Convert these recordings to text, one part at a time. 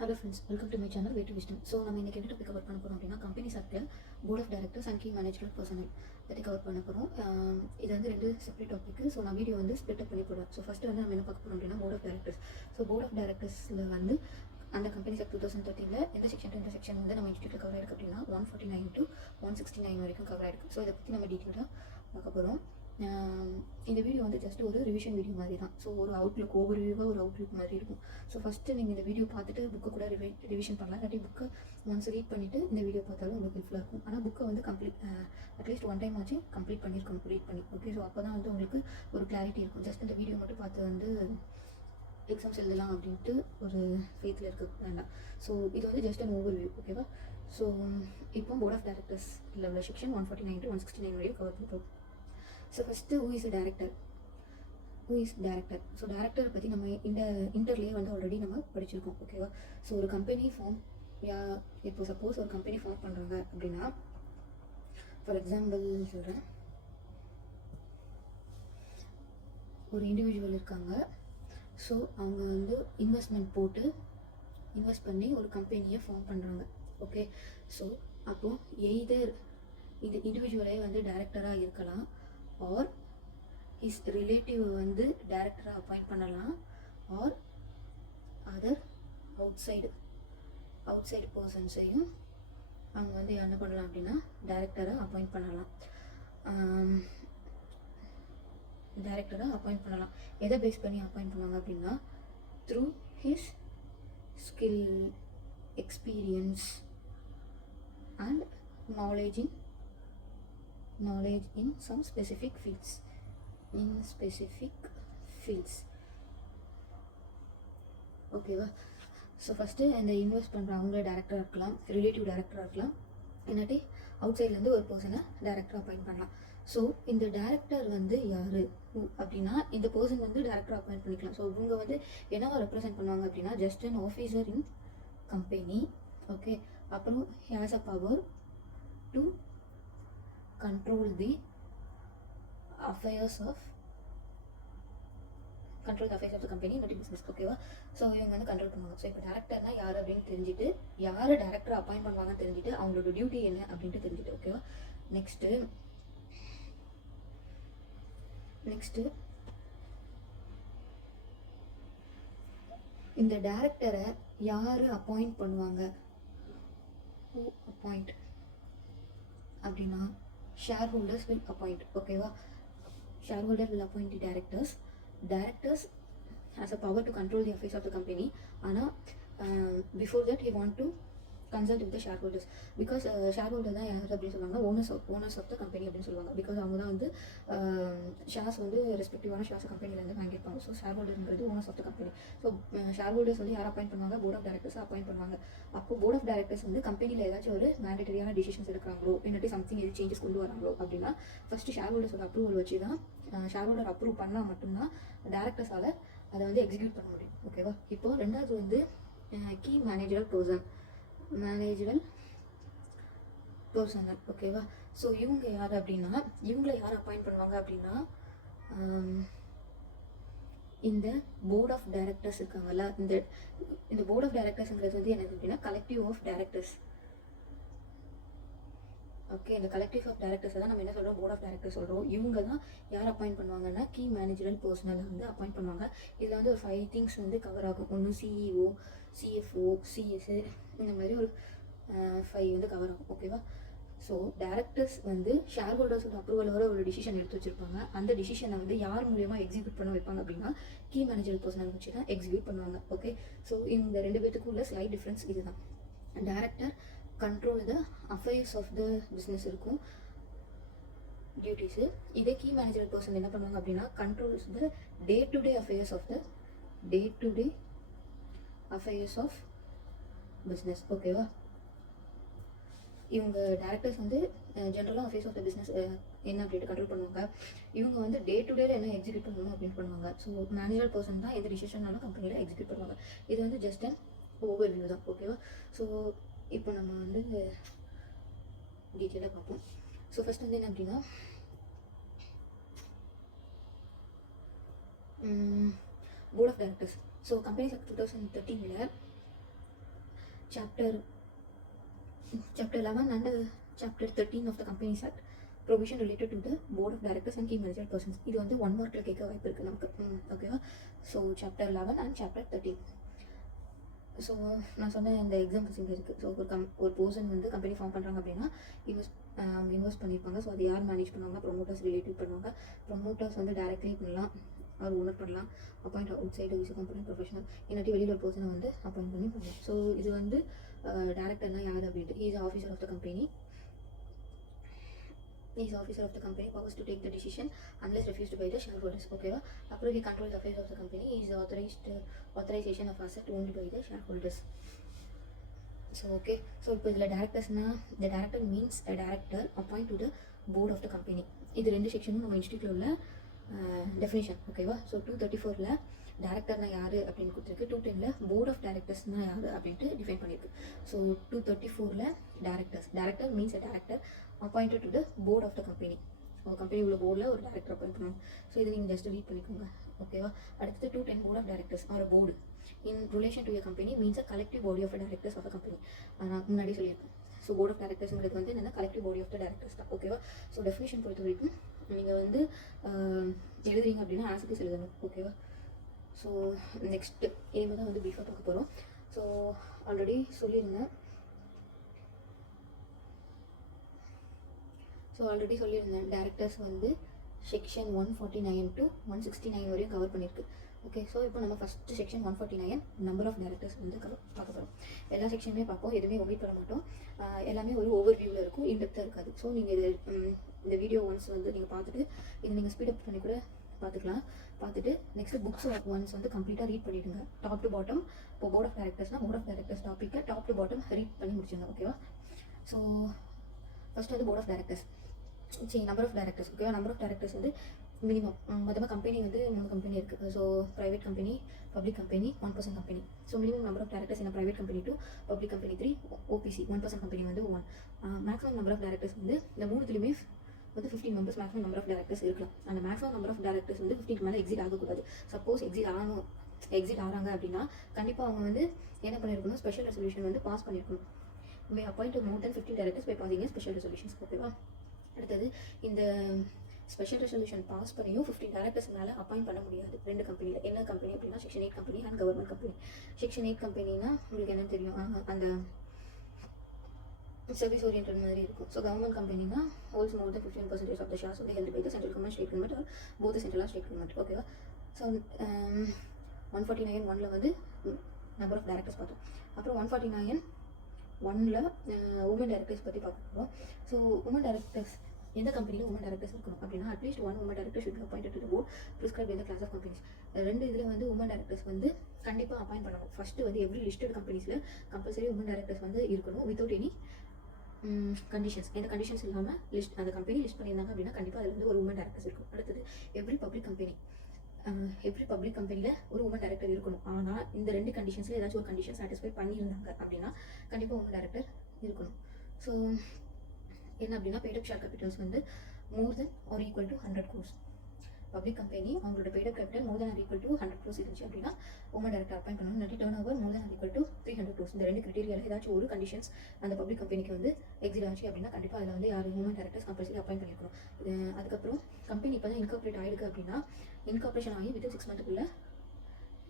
Hello friends, welcome to my channel way to wisdom. So நம்ம இன்றைக்கி என்ன topic cover பண்ண போகிறோம் அப்படின்னா, கம்பெனி ஆக்டில் board of directors and key management personnel பற்றி கவர் பண்ண போகிறோம். இது வந்து ரெண்டு செப்பரேட் டாபிக். ஸோ நான் வீடியோ வந்து ஸ்பிளிட் அப் பண்ணி போடுறேன். ஸோ ஃபஸ்ட்டு வந்து நம்ம என்ன பார்க்க போகிறோம் அப்படின்னா, board of directors. So board of டைரக்டர்ஸில் வந்து அந்த கம்பெனிஸ் ஆக்ட் 2013 எந்த செக்ஷன் டு எந்த செக்ஷன் வந்து நம்ம இன்ஸ்டியூட்டில் கவர் ஆயிருக்கு அப்படின்னா 149 to 169 வரைக்கும் கவர் ஆயிருக்கு. ஸோ இதை பற்றி நம்ம டீட்டெயிலாக பார்க்க போகிறோம். இந்த வீடியோ வந்து ஜஸ்ட் ஒரு ரிவிஷன் வீடியோ மாதிரி தான். ஸோ ஒரு அவுட்லுக் ஒவ்வொரு வியூவாக ஒரு அவுட்லுக் மாதிரி இருக்கும். ஸோ ஃபஸ்ட்டு நீங்கள் இந்த வீடியோ பார்த்துட்டு புக்கை கூட ரிவிஷன் பண்ணலாம். இல்லாட்டி புக்கை ஒன்ஸ் ரீட் பண்ணிவிட்டு இந்த வீடியோ பார்த்தாலும் உங்களுக்கு ஹெல்ப்ஃபுல்லாக இருக்கும். ஆனால் புக்கை வந்து அட்லீஸ்ட் ஒன் டைம் ஆச்சு கம்ப்ளீட் பண்ணியிருக்கணும், ரீட் பண்ணி. ஓகே, ஸோ அப்போ தான் வந்து உங்களுக்கு ஒரு கிளாரிட்டி இருக்கும். ஜஸ்ட் இந்த வீடியோ மட்டும் பார்த்து வந்து எக்ஸாம்ஸ் எழுதலாம் அப்படின்ட்டு ஒரு ஃபேத்தில் இருக்க வேண்டாம். ஸோ இது வந்து ஜஸ்ட் அன் ஓவர் வியூ. ஓகேவா? ஸோ இப்போ போர்ட் ஆஃப் டைரக்டர்ஸ் உள்ள செக்ஷன் 149 to 169 வரையும் கவர் பண்ணுறோம். So first who is director. So டைரக்டரை பற்றி நம்ம இன்டர்லேயே வந்து ஆல்ரெடி நம்ம படிச்சிருக்கோம். ஓகேவா? ஸோ ஒரு கம்பெனி ஃபார்ம் இப்போ சப்போஸ் ஒரு கம்பெனி ஃபார்ம் பண்ணுறாங்க அப்படின்னா, ஃபார் எக்ஸாம்பிள் சொல்கிறேன், ஒரு இண்டிவிஜுவல் இருக்காங்க. ஸோ அவங்க வந்து இன்வெஸ்ட் பண்ணி ஒரு கம்பெனியை ஃபார்ம் பண்ணுறாங்க. ஓகே, ஸோ அப்போது எய்தர் இந்த இண்டிவிஜுவலே வந்து டைரக்டராக இருக்கலாம், ஆர் ஹிஸ் ரிலேட்டிவ் வந்து டைரக்டராக அப்பாயிண்ட் பண்ணலாம், ஆர் அதர் அவுட் சைடு பர்சன்ஸையும் அவங்க வந்து என்ன பண்ணலாம் அப்படின்னா டைரக்டராக அப்பாயிண்ட் பண்ணலாம். எதை பேஸ் பண்ணி அப்பாயிண்ட் பண்ணுவாங்க அப்படின்னா, through his skill, experience and knowledge in some specific fields. ஓகேவா? ஸோ ஃபஸ்ட்டு இந்த இன்வெஸ்ட் பண்ணுற அவங்களே டேரக்டராக இருக்கலாம், ரிலேட்டிவ் டேரக்டராக இருக்கலாம், இல்லாட்டி அவுட் சைட்லேருந்து ஒரு பர்சனை டேரக்டராக அப்பாயிண்ட் பண்ணலாம். ஸோ இந்த டேரக்டர் வந்து யார் அப்படின்னா, இந்த பர்சன் வந்து டேரக்டராக அப்பாயிண்ட் பண்ணிக்கலாம். ஸோ இவங்க வந்து என்னவா ரெப்ரசென்ட் பண்ணுவாங்க அப்படின்னா, just an officer in company. Okay, அப்புறம் has a power to control the affairs of the company, not business. ஓகேவா? ஸோ இவங்க வந்து கண்ட்ரோல் பண்ணுவாங்க. ஸோ இப்போ டேரக்டர்னா யார் அப்படின்னு தெரிஞ்சுட்டு, யார் டேரக்டர் அப்பாயிண்ட் பண்ணுவாங்கன்னு தெரிஞ்சுட்டு, அவங்களோட டியூட்டி என்ன அப்படின்ட்டு தெரிஞ்சுட்டு. ஓகேவா? நெக்ஸ்ட்டு இந்த டேரக்டரை யார் அப்பாயிண்ட் பண்ணுவாங்க, ஹூ அப்பாயிண்ட் அப்படின்னா, shareholders will appoint. ஓகேவா? shareholder will appoint the directors has a power to control the affairs of the company. ஆனால் before that he want to consult with the shareholders, because shareholder தான் யார் அப்படின்னு சொல்லுவாங்க, owners of the company அப்படின்னு சொல்லுவாங்க. Because அவங்க தான் வந்து ஷேர்ஸ் வந்து ரெஸ்பெக்டிவான ஷேர்ஸ் கம்பெனிலேருந்து வாங்கியிருப்பாங்க. ஸோ ஷேர்ஹோல்டர்ங்கிறது owners of the company. So shareholders வந்து யார் அப்பாயிண்ட் பண்ணுவாங்க, போர்ட் ஆஃப் டைரக்டர்ஸாக அப்பாயிண்ட் பண்ணுவாங்க. அப்போ போர்ட் ஆஃப் டைரக்டர்ஸ் வந்து கம்பெனியில் ஏதாச்சும் ஒரு மேண்டேட்டரியான டிசிஷன்ஸ் எடுக்கிறாங்களோ, இல்லாட்டி சம்திங் எது சேஞ்சஸ் கொண்டு வராங்களோ அப்படின்னா, ஃபஸ்ட்டு ஷேர்ஹோல்டர்ஸோட அப்ரூவல் வச்சு தான், ஷேர்ஹோல்டர் அப்ரூவ் பண்ணால் மட்டும்தான் டேரக்டர்ஸால் அதை வந்து எக்ஸிக்யூட் பண்ண முடியும். ஓகேவா? இப்போது ரெண்டாவது வந்து கீ மேனேஜரல் பர்சனல். ஓகேவா? ஸோ இவங்க யார் அப்படின்னா, இவங்களை யார் அப்பாயிண்ட் பண்ணுவாங்க அப்படின்னா, இந்த போர்ட் ஆஃப் டைரக்டர்ஸ் இருக்காங்கல்ல, இந்த போர்ட் ஆஃப் டைரக்டர்ஸ்ங்கிறது வந்து என்னது அப்படின்னா, கலெக்டிவ் ஆஃப் டைரக்டர்ஸ். ஓகே, இந்த கலெக்டிவ் ஆஃப் டைரக்டர்ஸை தான் நம்ம என்ன சொல்கிறோம், போர்ட் ஆஃப் டைரக்டர்ஸ் சொல்கிறோம். இவங்க தான் யார் அப்பாயிண்ட் பண்ணுவாங்கன்னா, கீ மேனேஜரல் பர்சனல் வந்து அப்பாயிண்ட் பண்ணுவாங்க. இதில் வந்து ஒரு 5 திங்ஸ் வந்து கவர் ஆகும். ஒன்று சிஇஓ, சிஎஃப்ஓ, சிஎஸ்ஏ, இந்த மாதிரி ஒரு 5 வந்து கவர் ஆகும். ஓகேவா? ஸோ டேரக்டர்ஸ் வந்து ஷேர் ஹோல்டர்ஸோட அப்ரூவலோட ஒரு டிசிஷன் எடுத்து வச்சிருப்பாங்க. அந்த டிசிஷனை வந்து யார் மூலியமாக எக்ஸிக்யூட் பண்ண வைப்பாங்க அப்படின்னா, கீ மேனேஜரல் பர்சனல் வச்சு தான் எக்ஸிக்யூட் பண்ணுவாங்க. ஓகே, ஸோ இந்த ரெண்டு பேத்துக்கும் உள்ள ஸ்லைட் டிஃப்ரென்ஸ் இதுதான். Director control the affairs of the business இருக்கும், டியூட்டிஸு. இதே கீ மேனேஜரல் பர்சன் என்ன பண்ணுவாங்க அப்படின்னா, controls the day to day affairs of business. ஓகேவா? இவங்க டேரக்டர்ஸ் வந்து ஜென்ரலாக அஃபேர்ஸ் ஆஃப் த பிஸ்னஸ் என்ன அப்படின்ட்டு கண்ட்ரோல் பண்ணுவாங்க. இவங்க வந்து டே டு டேல என்ன எக்ஸிக்யூட் பண்ணணும் அப்படின்னு பண்ணுவாங்க. ஸோ மேனேஜரல் பர்சன் தான் எந்த டிசிஷனாலும் கம்பெனியில் எக்ஸிக்யூட் பண்ணுவாங்க. இது வந்து ஜஸ்ட் அண்ட் ஓவர் வியூ தான். ஓகேவா? ஸோ இப்போ நம்ம வந்து டீட்டெயிலாக பார்ப்போம். ஸோ ஃபஸ்ட் வந்து என்ன அப்படின்னா, board of directors. So companies act 2013 chapter 11 and chapter 13 of the Companies Act, provision related to the board of directors and key managerial persons. இது வந்து 1 மார்க்கில் கேட்க வாய்ப்பு இருக்குது நமக்கு. ஓகேவா? So chapter 11 and chapter 13. So நான் சொன்ன இந்த எக்ஸாம்பிள்ஸ் இங்கே இருக்குது. ஸோ ஒரு பர்சன் வந்து கம்பெனி ஃபார்ம் பண்ணுறாங்க அப்படின்னா அவங்க இன்வெஸ்ட் பண்ணியிருப்பாங்க. ஸோ அது யார் மேனேஜ் பண்ணுவாங்க? ப்ரொமோட்டர்ஸ் ரிலேட்டிவ் பண்ணுவாங்க. ப்ரொமோட்டர்ஸ் வந்து டைரக்ட்லி பண்ணலாம், அவர் ஓனர் பண்ணலாம், அப்பாயிண்ட் அவுட் சைடு விஸ் கம்பெனி ப்ரொஃபஷனல், இல்லாட்டி வெளியில் ஒரு பர்சனை வந்து அப்பாயிண்ட் பண்ணி பண்ணலாம். ஸோ இது வந்து டேரக்டர்னா யார் அப்படின்ட்டு, is officer of the company. He is officer of the company, powers to take the decision unless refused by the shareholders. Okay, approve he controls the affairs of the company. He is authorization of asset owned by the shareholders. So okay, so இப்போ இதில் டேரக்டர்ஸ்னா the director means a director appoint to the board of the company. இது ரெண்டு செக்ஷனும் நம்ம இன்ஸ்டியூட்டில் உள்ள definition. ஓகேவா? So 234ல் டேரக்டர்னா யார் அப்படின்னு கொடுத்துருக்கு, 210ல் போர்ட் ஆஃப் டேரக்டர்ஸ்னா யார் அப்படின்ட்டு டிஃபைன் பண்ணியிருக்கு. ஸோ 234ல் director means a director appointed to the board of the company. Company உள்ள போர்டில் ஒரு டேரக்டர் அப்பாயிண்ட் பண்ணுவாங்க. ஸோ இது நீங்கள் ஜஸ்ட் ரீட் பண்ணிக்கோங்க. ஓகேவா? அடுத்தது 210 board of directors or board in relation to a company means a collective body of directors of a company. நான் முன்னாடி சொல்லியிருக்கேன். ஸோ போர்ட் ஆஃப் டேரக்டர்ஸ்ங்கிறது வந்து என்னென்னா collective body of the directors தான். ஓகேவா? ஸோ டெஃபினேஷன் பொறுத்த வரைக்கும் நீங்கள் வந்து எழுதுறீங்க அப்படின்னா ஆசிட்டிஸ் எழுதணும். ஓகேவா? ஸோ நெக்ஸ்ட்டு இனிமேல் தான் வந்து ப்ரீஃபாக பார்க்க போகிறோம். ஸோ ஆல்ரெடி சொல்லியிருந்தேன் டேரக்டர்ஸ் வந்து செக்ஷன் 149 to 169 வரையும் கவர் பண்ணியிருக்கு. ஓகே, ஸோ இப்போ நம்ம first section 149 number of directors வந்து பார்க்க போகிறோம். எல்லா செக்ஷனுமே பார்ப்போம், எதுவுமே ஒமிட் பண்ண மாட்டோம். எல்லாமே ஒரு ஓவர் வியூவில் இருக்கும், இன்டெப்த்தாக இருக்காது. ஸோ நீங்கள் இந்த வீடியோ ஒன்ஸ் வந்து நீங்கள் பார்த்துட்டு இது நீங்கள் ஸ்பீடப் பண்ணி கூட பார்த்துட்டு நெக்ஸ்ட்டு புக்ஸ் ஒன்ஸ் வந்து கம்ப்ளீட்டாக ரீட் பண்ணிவிடுங்க, டாப் டு பாட்டம். இப்போ போர்ட் ஆஃப் டேரக்டர்ஸ்னால் போர்ட் ஆஃப் டேரக்டர்ஸ் டாப்பிக்கை டாப் டு பாட்டம் ரீட் பண்ணி முடிச்சுங்க. ஓகேவா? ஸோ ஃபஸ்ட்டு வந்து board of directors, number of directors. ஓகேவா? நம்பர் ஆஃப் டேரக்டர்ஸ் வந்து மினிமம் மொத்தமாக கம்பெனி வந்து 3 கம்பெனி இருக்குது. So private company, public company, 1% company. So minimum number of directors என்ன private company 2, public company 3, OPC 1% company வந்து 1. Maximum number of directors வந்து இந்த 3த்துலையுமே வந்து 15 members maximum number of directors இருக்கலாம். அந்த மேக்ஸிமம் நம்பர் ஆஃப் டேரக்டர்ஸ் வந்து 15க்கு மேலே எக்ஸிட் ஆகக்கூடாது. சப்போஸ் எக்ஸிட் ஆகிறாங்க அப்படின்னா கண்டிப்பாக அவங்க வந்து என்ன பண்ணியிருக்கணும், ஸ்பெஷல் ரெசல்யூஷன் வந்து பாஸ் பண்ணியிருக்கணும். May appoint more than 15 directors by passing special resolutions. ஓகேவா? அடுத்தது இந்த ஸ்பெஷல் ரெசல்யூஷன் பாஸ் பண்ணியும் 15 டேரக்டர்ஸ் மேலே அப்பாயிண்ட் பண்ண முடியாது 2 கம்பெனியில். என்ன கம்பெனி அப்படின்னா section 8 company and government company. Section 8 கம்பெனினா உங்களுக்கு என்ன தெரியும், அந்த சர்வீஸ் ஓரியன்ட் மாதிரி இருக்கும். ஸோ கவர்மெண்ட் கம்பெனினா holds more than 15% of the shares வந்து held by the central government, state government, or both central or state government. ஓகேவா? ஸோ 149(1)ல் வந்து நம்பர் ஆஃப் டேரக்டர்ஸ் பார்த்தோம். அப்புறம் 149(1)ல் உமன் டேரக்டர்ஸ் பற்றி பார்க்க போகிறோம். ஸோ உமன் டேரக்டர்ஸ் எந்த கம்பெனியில் உமன் டேரக்டர்ஸ் இருக்கணும் அப்படின்னா at least 1 woman director should be appointed to the board prescribed in the class of companies. 2 இதில் வந்து உமன் டேரக்டர்ஸ் வந்து கண்டிப்பாக அப்பாயிண்ட் பண்ணணும். ஃபஸ்ட்டு வந்து எவ்ரி லிஸ்டட் கம்பெனிஸில் கம்பல்சரி உமன் டேரக்டர்ஸ் வந்து இருக்கணும் வித்தவுட் எனி கண்டிஷன்ஸ். எந்த கண்டிஷன்ஸ் இல்லாமல் அந்த கம்பெனி லிஸ்ட் பண்ணியிருந்தாங்க அப்படின்னா கண்டிப்பாக அதில் வந்து ஒரு உமன் டேரக்டர்ஸ் இருக்கும். அடுத்தது எவ்ரி பப்ளிக் கம்பெனியில் ஒரு உமன் டேரக்டர் இருக்கணும். ஆனால் இந்த 2 கண்டிஷன்ஸில் ஏதாச்சும் ஒரு கண்டிஷன் சாட்டிஸ்ஃபை பண்ணியிருந்தாங்க அப்படின்னா கண்டிப்பாக உமன் டேரக்டர் இருக்கணும். ஸோ என்ன அப்படின்னா பெய்ட் அப் ஷேர் கேபிட்டல்ஸ் வந்து more than or equal to 100 crores. Public company அவங்களோட paid up capital more than or equal to 100 crores இருந்துச்சு அப்படின்னா உமன் டேரக்டர் அப்பாயிண்ட் பண்ணணும். இல்லாட்டி turn over more than or equal to 300 crores. இந்த 2 கிரிட்டீரியாவில் ஏதாச்சும் ஒரு conditions அந்த பப்ளிக் கம்பெனிக்கு வந்து எக்ஸிட் ஆச்சு அப்படின்னா கண்டிப்பாக அதில் வந்து யார் உமன் டேரக்டர்ஸ் கம்பல்சரி அப்பாயிண்ட் பண்ணியிருக்கணும். அதுக்கப்புறம் கம்பெனி இப்போ தான் இன்கார்பரேட் ஆகிருக்கு அப்படின்னா இன்கார்பரேஷன் ஆகி வித்தின் 6 months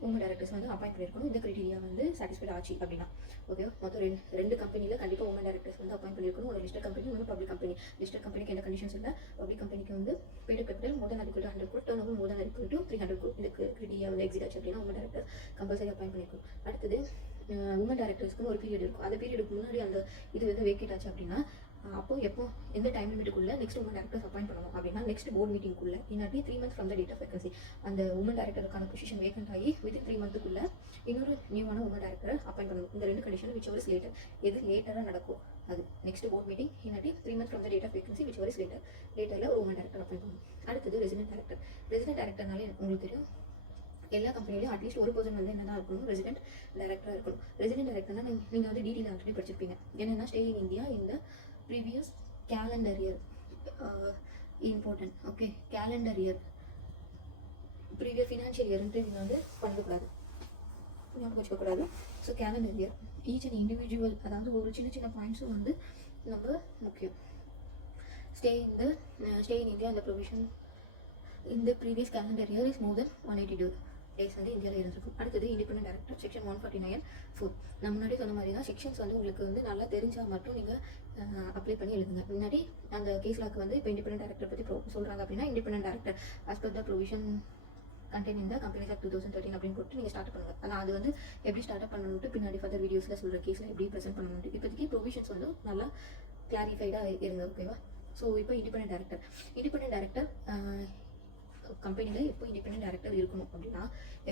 உமன் டேரக்டர்ஸ் வந்து அப்பாயிண்ட் பண்ணியிருக்கணும். இந்த கிரைட்டீரியா வந்து சாட்டிஸ்ஃபைட் ஆச்சு அப்படின்னா. ஓகே, மொத்தம் 2 கம்பெனியில் கண்டிப்பாக உமன் டேரக்டர்ஸ் வந்து அப்பாயிண்ட் பண்ணியிருக்கணும். ஒரு லிஸ்டட் கம்பெனி, ஒரு பப்ளிக் கம்பெனி. லிஸ்டட் கம்பெனிக்கு எந்த கண்டிஷன்ஸ் இல்லை. பப்ளிக் கம்பெனிக்கு வந்து paid up capital more than or equal to 100 crores, turn over more than or equal to 300 crores. இந்த கிரைட்டீரியா வந்து எக்ஸிட் ஆச்சு அப்படின்னா உமன் டேரக்டர் கம்பல்சரி அப்பாயிண்ட் பண்ணியிருக்கணும். அடுத்தது உமன் டேரக்டர்ஸ்க்குன்னு ஒரு பீரியட் இருக்கும். அந்த பீரியடுக்கு முன்னாடி அந்த இது வந்து வேக்கேட் ஆச்சு அப்படின்னா அப்போ எப்போ எந்த டைம் லிமிட்டுக்குள்ளே நெக்ஸ்ட் உமன் டேரக்டர்ஸ் அப்பாயிண்ட் பண்ணணும் அப்படின்னா நெக்ஸ்ட் போர்ட் மீட்டிங்குள்ளே, இல்லாட்டி 3 months from the date of vacancy. அந்த உமன் டேரக்டருக்கான பொசிஷன் வேக்கன்ட் ஆகி வித்தின் 3 monthsக்குள்ளே இன்னொரு நியூவான உமன் டேரக்டரை அப்பாயிண்ட் பண்ணணும். இந்த 2 condition whichever is later, எது லேட்டராக நடக்கும் அது நெக்ஸ்ட் போர்ட் மீட்டிங், இல்லாட்டி 3 months from the date of vacancy whichever is லேட்டரில் ஒரு உமன் டேரக்டர் அப்பாயிண்ட் பண்ணணும். அடுத்தது ரெசிடென்ட் டேரக்டர்னாலே உங்களுக்கு தெரியும் எல்லா கம்பெனிலையும் அட்லீஸ்ட் ஒரு பர்சன் வந்து என்னதான் இருக்கணும், ரெசிடென்ட் டேரக்டராக இருக்கணும். ரெசிடென்ட் டேரக்டர்னா நீங்கள் வந்து டிடியில் ஆல்ரெடி படிச்சிருப்பீங்க. என்னென்னா ஸ்டே இன் இந்தியா இந்த previous calendar year. Important. Okay, calendar year previous financial இயர்ன்ட்டு நீங்கள் வந்து பண்ணக்கூடாது. ஞாபகம் வச்சுக்கக்கூடாது. So calendar year each and individual, அதாவது ஒரு சின்ன சின்ன பாயிண்ட்ஸும் வந்து ரொம்ப முக்கியம். ஸ்டே இன் இந்தியா இந்த ப்ரொவிஷன் இந்த previous calendar year is more than 182 days வந்து இந்தியாவில் இருந்திருக்கும். அடுத்தது இண்டிபெண்டன்ட் டைரக்டர் செக்ஷன் 149(4). நான் முன்னாடி சொன்ன மாதிரி தான் செக்ஷன்ஸ் வந்து உங்களுக்கு வந்து நல்லா தெரிஞ்சால் மட்டும் நீங்கள் அப்ளை பண்ணி எழுதுங்க. முன்னாடி அந்த கேஸ்லாக்கு வந்து இப்போ இண்டிபெண்டன்ட் டைரக்டர் பற்றி சொல்கிறாங்க அப்படின்னா independent director as per the provision content இந்த கம்பெனிஸ் ஆக்ட் 2013 அப்படின்னு போட்டு நீங்கள் ஸ்டார்ட் பண்ணுங்கள். ஆனால் அது வந்து எப்படி ஸ்டார்ட் பண்ணணும்ட்டு பின்னாடி ஃபர்தர் வீடியோஸில் சொல்கிற கேஸில் எப்படி ப்ரெசென்ட் பண்ணணும்ட்டு இப்போதைக்கு ப்ரொவிஷன்ஸ் வந்து நல்லா கிளாரிஃபைடாக இருங்க. ஓகேவா? ஸோ இப்போ இண்டிபெண்டன்ட் டைரக்டர் கம்பெனியில் எப்போ இண்டிபெண்டன்ட் டைரக்டர் இருக்கணும் அப்படின்னா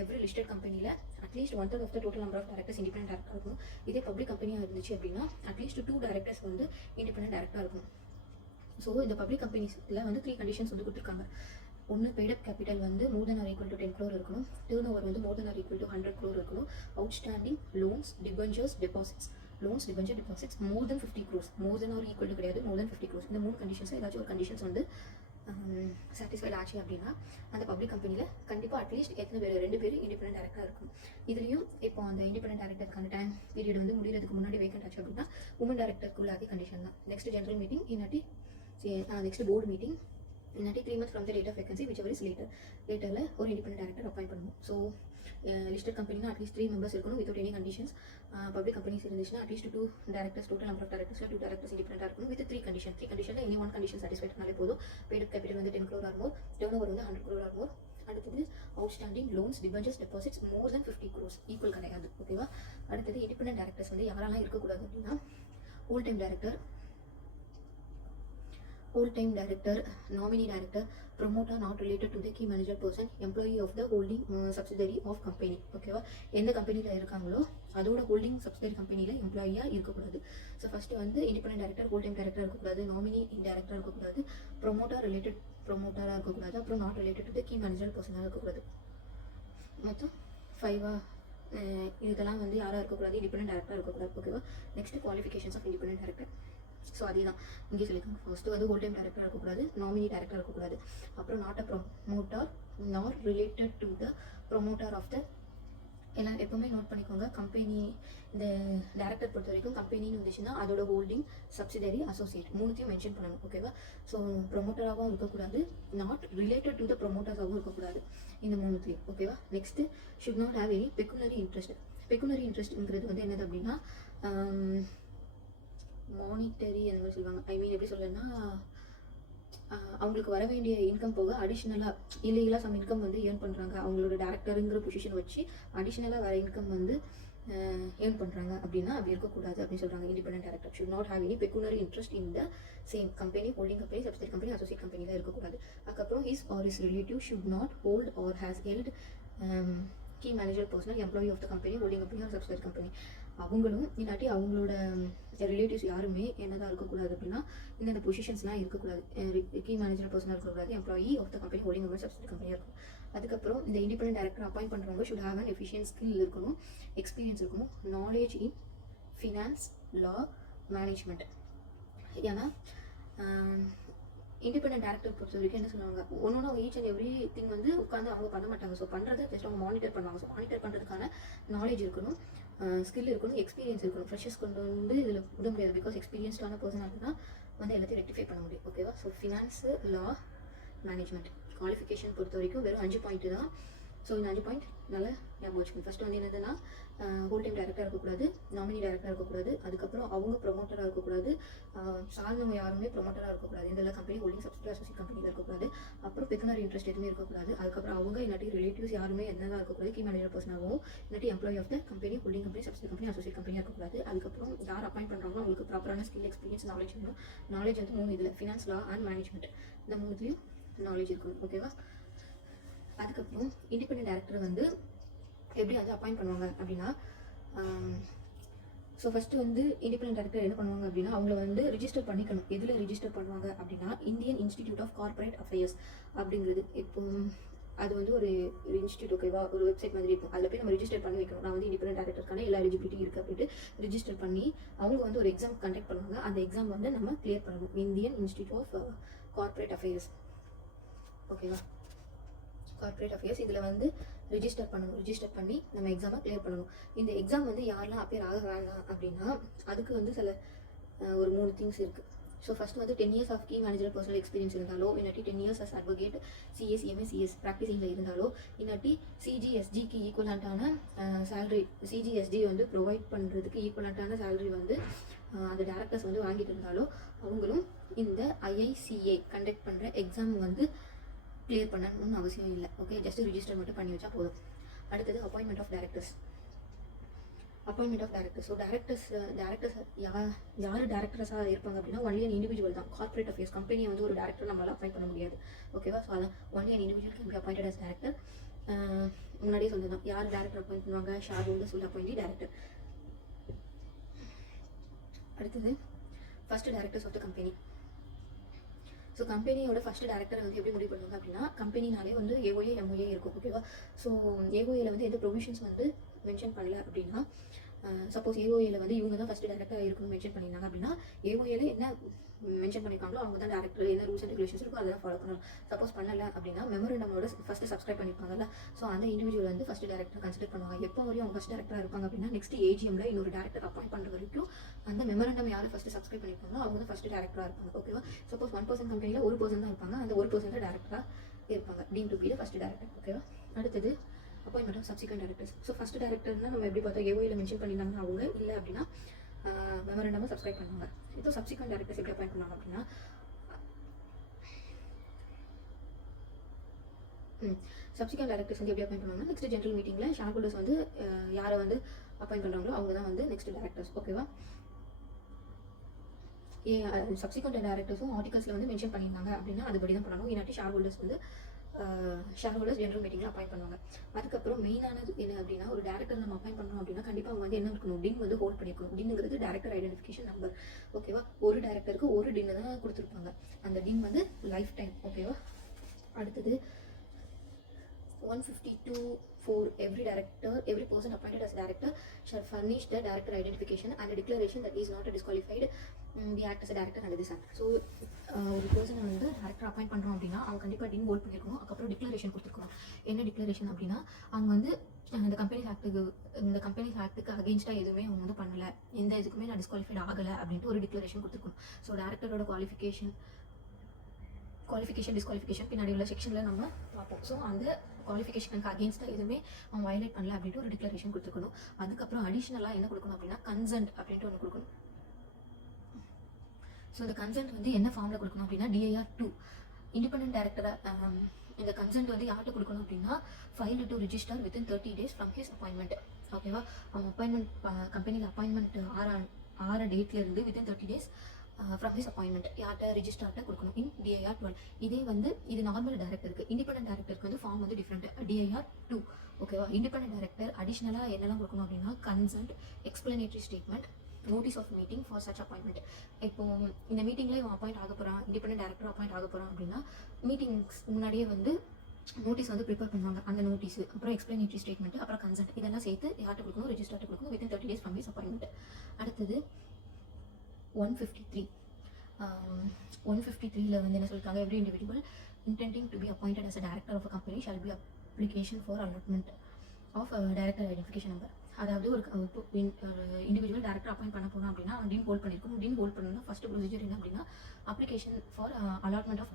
எவ்ரி லிஸ்டட் கம்பெனியில் at least 1/3 of the total number of directors independent director இருக்கணும். இதே பப்ளிக் கம்பெனியாக இருந்துச்சு அப்படின்னா அட்லீஸ்ட் 2 டைரக்டர்ஸ் வந்து இண்டிபெண்டன்ட் டைரக்டராக இருக்கணும். ஸோ இந்த பப்ளிக் கம்பெனிஸில் வந்து 3 கண்டிஷன்ஸ் வந்து கொடுத்துருக்காங்க. ஒன்று பெய்டப் கேபிட்டல் வந்து more than or equal to 10 crore இருக்கணும். டர்ன் ஓவர் வந்து more than or equal to 100 crore இருக்கணும். Outstanding loans debentures deposits more than 50 crores, more than or equal to கிடையாது, மோர் தென் 50 crores. இந்த 3 conditions ஏதாச்சும் ஒரு conditions வந்து satisfied ஆச்சு அப்படின்னா அந்த பப்ளிக் கம்பெனியில் கண்டிப்பாக அட்லீஸ்ட் எத்தனை பேர் 2 பேர் இண்டிபெண்டன்ட் டைரக்டராக இருக்கும். இதுலேயும் இப்போ அந்த இண்டிபெண்டன்ட் டைரக்டருக்கான டைம் பீரியட் வந்து முடிகிறதுக்கு முன்னாடி வேக்கண்ட் ஆச்சு அப்படின்னா உமன் டைரக்டருக்குள்ள அதே கண்டிஷன் தான். நெக்ஸ்ட் ஜென்ரல் மீட்டிங் இல்லாட்டி நெக்ஸ்ட் போர்டு மீட்டிங் இல்லாட்டி 3 months from the date of vacancy whichever is லேட்டரில் ஒரு இண்டிபெண்டன்ட் டைரக்டர் அப்பாயிண்ட் பண்ணணும். ஸோ லிஸ்டட் கம்பெனினா அட்லீஸ்ட் 3 members இருக்கணும் without any conditions. Public companies இருந்துச்சுன்னா at least 2 directors, total number of டைரக்டர்ஸில் 2 directors இண்டிபெண்டன்ட்டாக இருக்கணும் வித் 3 கண்டிஷனில் எனி 1 கண்டிஷன் சாட்டிஸ்ஃபைட் பண்ணாலே போதும். பெய்டப் கேபிட்டல் வந்து 10 crore ஆர் மோர், டர்ன் ஓவர் வந்து 100 crore ஆர் மோர். அடுத்தது outstanding loans debentures deposits more than 50 crores equal கிடையாது. ஓகேவா? அடுத்தது இண்டிபெண்டன்ட் டைரக்டர்ஸ் வந்து யாரெல்லாம் இருக்கக்கூடாது அப்படின்னா whole time director, nominee director, promoter not related to the key manager person, employee of the holding subsidiary of company. ஓகேவா? எந்த கம்பெனியில் இருக்காங்களோ அதோட ஹோல்டிங் சப்சிடரி கம்பெனியில் எம்ப்ளாயியாக இருக்கக்கூடாது. ஸோ ஃபஸ்ட்டு வந்து independent director whole time director இருக்கக்கூடாது, நாமினி டைரக்டராக இருக்கக்கூடாது, ப்ரொமோட்டராக இருக்கக்கூடாது, அப்புறம் not related to the key manager பர்சனாக இருக்கக்கூடாது. மொத்தம் 5 இதெல்லாம் வந்து யாராக இருக்கக்கூடாது, இண்டிபெண்டன்ட் டைரக்டராக இருக்கக்கூடாது. ஓகேவா? Next qualifications of independent director. So அதே தான் இங்கே சொல்லியிருக்காங்க. ஃபர்ஸ்ட்டு வந்து ஹோல் டைம் டைரக்டராக இருக்கக்கூடாது, நாமினி டைரக்டராக இருக்கக்கூடாது, அப்புறம் not a promoter not related to the promoter of the எல்லாம் எப்போவுமே நோட் பண்ணிக்கோங்க. கம்பெனி இந்த டேரக்டர் பொறுத்த வரைக்கும் கம்பெனின்னு இருந்துச்சுன்னா அதோட ஹோல்டிங் சப்சிடரி அசோசியேட் மூணுத்தையும் மென்ஷன் பண்ணணும். ஓகேவா? ஸோ ப்ரொமோட்டராகவும் இருக்கக்கூடாது, நாட் ரிலேட்டட் டு த ப்ரொமோட்டர்ஸாகவும் இருக்கக்கூடாது, இந்த மூணுத்தையும். ஓகேவா? Next should not have any pecuniary இன்ட்ரெஸ்ட்ங்கிறது வந்து என்னது அப்படின்னா மானிட்டரி அந்த மாதிரி சொல்லுவாங்க. ஐ மீன் எப்படி சொல்லணும்னா அவங்களுக்கு வர வேண்டிய இன்கம் போக அடிஷ்னலாக இல்லீகலாக சம் இன்கம் வந்து ஏர்ன் பண்ணுறாங்க, அவங்களோட டேரக்டருங்கிற பொசிஷன் வச்சு அடிஷ்னலாக வர இன்கம் வந்து ஏர்ன் பண்ணுறாங்க அப்படின்னா அப்படி இருக்கக்கூடாது அப்படின்னு சொல்கிறாங்க. Independent director should not have any pecuniary interest in the same company, holding company, subsidiary company, associate கம்பெனியில் இருக்கக்கூடாது. அதுக்கப்புறம் his or is relative should not hold or has held key manager personnel employee of the company, holding company or subsidiary company. அவங்களும் இல்லாட்டி அவங்களோட relatives யாருமே என்னதான் இருக்கக்கூடாது அப்படின்னா இந்த பொசிஷன்ஸ்லாம் இருக்கக்கூடாது. கீ மேனேஜர் பர்சனாக இருக்கக்கூடாது, employee of the company, holding company, subsidiary கம்பெனியாக இருக்கும். அதுக்கப்புறம் இந்த இண்டிபெண்டன்ட் டைரக்டர் அப்பாயிண்ட் பண்ணுறவங்க should have an efficient skill இருக்கணும், எக்ஸ்பீரியன்ஸ் இருக்கணும், knowledge in finance, law, management. ஏன்னா இண்டிபெண்டன்ட் டைரக்டர் பொறுத்த வரைக்கும் என்ன சொல்லுவாங்க, ஒன்னொன்னா ஈச் அண்ட் எவ்ரி திங் வந்து உட்காந்து அவங்க பண்ண மாட்டாங்க. ஸோ பண்ணுறதை ஜஸ்ட் அவங்க மானிட்டர் பண்ணுவாங்க. ஸோ மானிட்டர் பண்ணுறதுக்கான நாலேஜ் இருக்கணும், ஸ்கில் இருக்கணும், எக்ஸ்பீரியன்ஸ் இருக்கணும். ஃப்ரெஷர்ஸ் கொண்டு வந்து இதில் விட முடியாது, பிகாஸ் எக்ஸ்பீரியன்ஸ்டான பர்சனாக தான் வந்து எல்லாத்தையும் ரெக்டிஃபை பண்ண முடியும். ஓகேவா? ஸோ ஃபினான்ஸு, லா, மேனேஜ்மெண்ட். குவாலிஃபிகேஷன் பொறுத்த வரைக்கும் வெறும் 5 பாயிண்ட் தான். ஸோ இந்த 5 பாயிண்ட் நல்லா ஞாபகம் வச்சுக்கணும். ஃபஸ்ட்டு வந்து என்னதுன்னா ஹோல் டைம் டைரக்டராக இருக்கக்கூடாது, நாமினி டைரக்டராக இருக்கக்கூடாது, அதுக்கப்புறம் அவங்க ப்ரொமோட்டராக இருக்கக்கூடாது, சார்ந்தவங்க யாருமே ப்ரொமோட்டராக இருக்கக்கூடாது, இந்த கம்பெனி ஹோல்டிங் சப்சிடரி அசோசியேட் கம்பெனியில் இருக்கக்கூடாது, அப்புறம் பெக்குனரி இன்ட்ரெஸ்ட் எதுவுமே இருக்கக்கூடாது, அதுக்கப்புறம் அவங்க இல்லாட்டி ரிலேட்டிவ்ஸ் யாருமே என்னதான் இருக்கக்கூடாது, கீ மேனேஜர் பர்சனாகவும் இல்லாட்டி employee of the company, holding company, subsidiary company, associate கம்பெனியாக இருக்கக்கூடாது. அதுக்கப்புறம் யார் அப்பாயிண்ட் பண்ணுறாங்களோ அவங்களுக்கு ப்ராப்பரான ஸ்கில், எக்ஸ்பீரியன்ஸ், நாலேஜ் இருக்கணும். நாலேஜ் வந்து 3 இதில் ஃபினான்ஸ், லா அண்ட் மேனேஜ்மெண்ட், இந்த 3லையும் நாலேஜ் இருக்கணும். ஓகேவா? அதுக்கப்புறம் இண்டிபெண்டன்ட் டைரக்டர் வந்து எப்படி வந்து அப்பாயிண்ட் பண்ணுவாங்க அப்படின்னா ஸோ ஃபஸ்ட்டு வந்து இண்டிபெண்டன்ட் டைரக்டர் என்ன பண்ணுவாங்க அப்படின்னா அவங்கள வந்து ரிஜிஸ்டர் பண்ணிக்கணும். எதில் ரிஜிஸ்டர் பண்ணுவாங்க அப்படின்னா Indian institute of corporate affairs அப்படிங்கிறது. இப்போ அது வந்து ஒரு இன்ஸ்டியூட். ஓகேவா? ஒரு வெப்சைட் மாதிரி இருக்கும், அதில் போய் நம்ம ரிஜிஸ்டர் பண்ணி வைக்கணும். நான் வந்து இண்டிபெண்டன்ட் டைரக்டருக்கான எல்லா எலிஜிபிலிட்டி இருக்குது அப்படின்ட்டு ரிஜிஸ்டர் பண்ணி அவங்க வந்து ஒரு எக்ஸாம் கண்டக்ட் பண்ணுவாங்க. அந்த எக்ஸாம் வந்து நம்ம கிளியர் பண்ணணும். Indian institute of corporate affairs. ஓகேவா? Corporate affairs. இதில் வந்து ரிஜிஸ்டர் பண்ணணும். ரிஜிஸ்டர் பண்ணி நம்ம எக்ஸாமை கிளியர் பண்ணணும். இந்த எக்ஸாம் வந்து யாரெல்லாம் அப்பியர் ஆக வேண்டாம் அப்படின்னா அதுக்கு வந்து சில ஒரு 3 திங்ஸ் இருக்குது. ஸோ ஃபஸ்ட்டு வந்து 10 years of key manager personnel experience இருந்தாலோ, இல்லாட்டி 10 years as advocate CS MSCS ப்ராக்டிஸிங்கில் இருந்தாலோ, இல்லாட்டி சிஜிஎஸ்டிக்கு ஈக்குவலண்ட்டான சேலரி, சிஜிஎஸ்டி வந்து ப்ரொவைட் பண்ணுறதுக்கு ஈக்குவலண்ட்டான சேலரி வந்து அந்த டேரக்டர்ஸ் வந்து வாங்கிட்டு இருந்தாலோ அவங்களும் இந்த ஐஐசிஏ கண்டக்ட் பண்ணுற எக்ஸாம் வந்து கிளியர் பண்ணணும்னு அவசியம் இல்லை. ஓகே, ஜஸ்ட் ரிஜிஸ்டர் மட்டும் பண்ணி வச்சா போதும். அடுத்தது appointment of directors. Appointment of directors. So directors யார் டேரக்டர்ஸாக இருப்பாங்க அப்படின்னா ஒன்லி அன் இண்டிவிஜுவல் தான். கார்ப்பரேட் அஃபேர்ஸ் கம்பெனியை வந்து ஒரு டேரக்டர் நம்மளால் அப்பாயிண்ட் பண்ண முடியாது. ஓகேவா? ஸோ அதான் only an individual can be appointed as director. முன்னாடியே சொல்லிதான் யார் டேரக்டர் அப்பாயிண்ட் பண்ணுவாங்க, ஷேர் ஹோல்டர்ஸ் உள்ள அப்பாயிண்டி டேரக்டர். அடுத்தது first directors of the company. So கம்பெனியோட ஃபர்ஸ்ட் டேரக்டர் வந்து எப்படி முடிவு பண்ணுவாங்க அப்படின்னா கம்பெனினாலே வந்து ஏஓஏ எம்ஓஏ இருக்கும். ஓகேவா? ஸோ ஏஓஏல வந்து எந்த ப்ரொவிஷன்ஸ் வந்து மென்ஷன் பண்ணல அப்படின்னா சப்போஸ் ஏஓஏல வந்து இவங்க தான் ஃபர்ஸ்ட் டேரக்டராக இருக்கணும்னு மென்ஷன் பண்ணியிருந்தாங்க அப்படின்னா ஏஓஏல என்ன மென்ஷன் பண்ணியிருக்காங்களோ அவங்க தான் டேரக்டர், என்ன ரூல்ஸ் அண்ட் ரெகுலேஷன்ஸ் இருக்கோ அதெல்லாம் ஃபாலோ பண்ணணும். சப்போஸ் பண்ணல அப்படின்னா மெமரண்டமோட ஃபஸ்ட்டு சப்ஸ்கிரைப் பண்ணியிருப்பாங்கல்ல, ஸோ அந்த இண்டிவிஜுவல் வந்து ஃபஸ்ட் டேரக்டர் கன்சிடர் பண்ணுவாங்க. எப்போ வரையும் அவங்க ஃபஸ்ட் டேரக்டராக இருப்பாங்க அப்படின்னா நெக்ஸ்ட் ஏஜிஎம்ல இன்னொரு டேரக்டர் அப்பாயிண்ட் பண்ணுற வரைக்கும் அந்த மெமரண்டம் யார் ஃபஸ்ட்டு சப்ஸ்கிரைப் பண்ணியிருப்பாங்களோ அவங்க தான் ஃபஸ்ட் டேரக்டராக இருப்பாங்க. ஓகேவா? சப்போஸ் 1% கம்பெனியில் 1% தான் இருப்பாங்க, அந்த 1% டேரக்டராக இருப்பாங்க. Deem to be the first director. ஓகேவா? அடுத்தது appointment of subsequent directors. So first டேரக்டர்னா நம்ம எப்படி பார்த்தா ஏஓஏல மென்ஷன் பண்ணியிருந்தாங்கன்னா அவங்க இல்லை அப்படின்னா மெமரண்டமாக சப்ஸ்கிரைப் பண்ணுவாங்க. இப்போ சப்சிக்வெண்ட் டேரக்டர்ஸ் எப்படி அப்பாயிண்ட் பண்ணுவாங்க அப்படின்னா சப்சிக்வெண்ட் டேரக்டர்ஸ் வந்து எப்படி அப்பாயிண்ட் பண்ணுவாங்கன்னா நெக்ஸ்ட் ஜெனரல் மீட்டிங்கில் ஷேர் ஹோல்டர்ஸ் வந்து யாரை வந்து அப்பாயிண்ட் பண்ணுறாங்களோ அவங்க தான் வந்து நெக்ஸ்ட் டேரக்டர்ஸ். ஓகேவா? சப்சிக்வெண்ட் டேரக்டர்ஸும் ஆர்டிகல்ஸில் வந்து மென்ஷன் பண்ணியிருந்தாங்க அப்படின்னா அதுபடி தான் பண்ணணும். இல்லாட்டி ஷேர் ஹோல்டர்ஸ் வந்து ஷேர் ஹோல்டர்ஸ் ஜெனரல் மீட்டிங்கில் அப்பாயிண்ட் பண்ணுவாங்க. அதுக்கப்புறம் மெயினானது என்ன அப்படின்னா ஒரு டேரக்டர் நம்ம அப்பாயிண்ட் பண்ணுறோம் அப்படின்னா கண்டிப்பாக அவங்க வந்து என்ன இருக்கணும், டின் வந்து ஹோல்ட் பண்ணிக்கணும். டின்னுங்கிறது டேரக்டர் ஐடென்டிஃபிகேஷன் நம்பர். ஓகேவா? ஒரு டேரக்டருக்கு ஒரு டின்னு தான் கொடுத்துருப்பாங்க. அந்த டின் வந்து லைஃப் டைம். ஓகேவா? அடுத்தது 152 for every person appointed as director shall furnish the director identification and a declaration that he is not a disqualified the act as a director under this act. So ஒரு பர்சனை வந்து director appoint பண்ணுறோம் அப்படின்னா அவங்க கண்டிப்பாக டின் hold பண்ணியிருக்கணும். அதுக்கப்புறம் declaration கொடுத்துருக்கணும். என்ன டிக்ளரேஷன் அப்படின்னா அவங்க வந்து இந்த கம்பெனிஸ் ஆக்ட்டுக்கு அகேன்ஸ்டாக எதுவுமே அவங்க வந்து பண்ணலை, எந்த இதுக்குமே நான் டிஸ்குவாலிஃபைட் ஆகலை அப்படின்ட்டு ஒரு டிக்ளரேஷன் கொடுத்துருக்கணும். ஸோ டேரக்டரோட குவாலிஃபிகேஷன் டிஸ்குவாலிஃபிகேஷன் பின்னாடி உள்ள செக்ஷனில் நம்ம பார்ப்போம். ஸோ அந்த குவாலிஃபிகேஷனுக்கு அகேன்ஸ்டாக எதுவுமே அவங்க வயலேட் பண்ணல அப்படின்ட்டு ஒரு டிக்ளரேஷன் கொடுத்துருக்கணும். அதுக்கப்புறம் அடிஷ்னலாக என்ன கொடுக்கணும் அப்படின்னா கன்சென்ட் அப்படின்ட்டு ஒன்று கொடுக்கணும். ஸோ இந்த கன்சென்ட் வந்து என்ன ஃபார்மில் கொடுக்கணும் அப்படின்னா DIR 2 இண்டிபெண்டன்ட் டேரக்டராக இந்த கன்சென்ட் வந்து யார்கிட்ட கொடுக்கணும் அப்படின்னா file to register within 30 days from his appointment. ஓகேவா? அவங்க அப்பாயின்மெண்ட் கம்பெனியில் அப்பாயின்மெண்ட் ஆற டேட்லேருந்து within 30 days from his appointment யார்கிட்ட ரிஜிஸ்டர்கிட்ட கொடுக்கணும் இன் DIR 12. இதே வந்து இது நார்மல் டேரக்டருக்கு. இண்டிபெண்டன்ட் டேரக்டருக்கு வந்து ஃபார்ம் வந்து டிஃப்ரெண்ட், DIR 2. ஓகேவா? இண்டிபெண்டன்ட் டேரக்டர் அடிஷ்னலாக என்னெல்லாம் கொடுக்கணும் அப்படின்னா consent, explanatory statement, notice of meeting for such appointment. இப்போ இந்த மீட்டிங்கில் இவன் அப்பாயிண்ட் ஆக போகிறான், இண்டிபெண்டன்ட் டேரக்டர் அப்பாயிண்ட் ஆக போகிறான் அப்படின்னா மீட்டிங்ஸ் முன்னாடியே வந்து நோட்டீஸ் வந்து ப்ரிப்பேர் பண்ணுவாங்க. அந்த நோட்டீஸ் அப்புறம் எக்ஸ்பிளனேட்டரி ஸ்டேட்மெண்ட் அப்புறம் கன்சென்ட் இதெல்லாம் சேர்த்து யார்கிட்ட கொடுக்கணும், ரிஜிஸ்டர்கிட்ட கொடுக்கணும் within 30 days from his appointment. அடுத்தது 153ல வந்து என்ன சொல்லியிருக்காங்க, every individual intending to be appointed as a director of a company shall be application for allotment of director identification number. அதாவது ஒரு இண்டிவிஜுவல் டேரக்டர் அப்பாயிண்ட் பண்ண போனோம் அப்படின்னா அவன் டின் ஹோல்ட் பண்ணியிருக்கணும். டின் ஹோல்ட் பண்ணணும்னா ஃபஸ்ட்டு ப்ரொசீஜர் என்ன அப்படின்னா அப்ளிகேஷன் ஃபார் அலாட்மெண்ட் ஆஃப்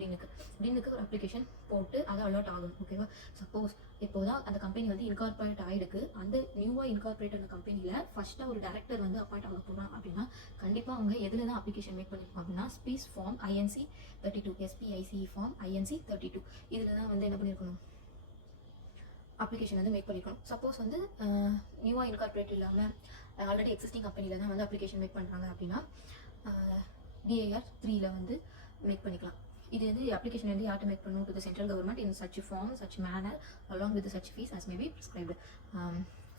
டின்னுக்கு ஒரு அப்ளிகேஷன் போட்டு அதை அலாட் ஆகும். ஓகேவா? சப்போஸ் இப்போதான் அந்த கம்பெனி வந்து இன்கார்பரேட் ஆகிருக்கு, அந்த நியூவாக இன்கார்பரேட் ஆன கம்பெனியில் ஃபஸ்ட்டாக ஒரு டேரக்டர் வந்து அப்பாயிண்ட் ஆக போகிறான் அப்படின்னா கண்டிப்பாக அவங்க எதில் தான் அப்ளிகேஷன் மேக் பண்ணியிருப்பாங்க அப்படின்னா SPICE form INC 32 SPICE form INC 32 இதில் தான் வந்து என்ன பண்ணியிருக்கணும், அப்ளிகேஷன் வந்து மேக் பண்ணிக்கணும். சப்போஸ் வந்து நியூவாக இன்கார்பரேட் இல்லாமல் ஆல்ரெடி எக்ஸிஸ்டிங் கம்பெனியில் தான் வந்து அப்ளிகேஷன் மேக் பண்ணுறாங்க அப்படின்னா DIR 3ல வந்து மேக் பண்ணிக்கலாம். இது வந்து அப்ளிகேஷன் வந்து யார்ட்டு மேக் பண்ணணும், to the central government in such form such manner along with such fees as may be prescribed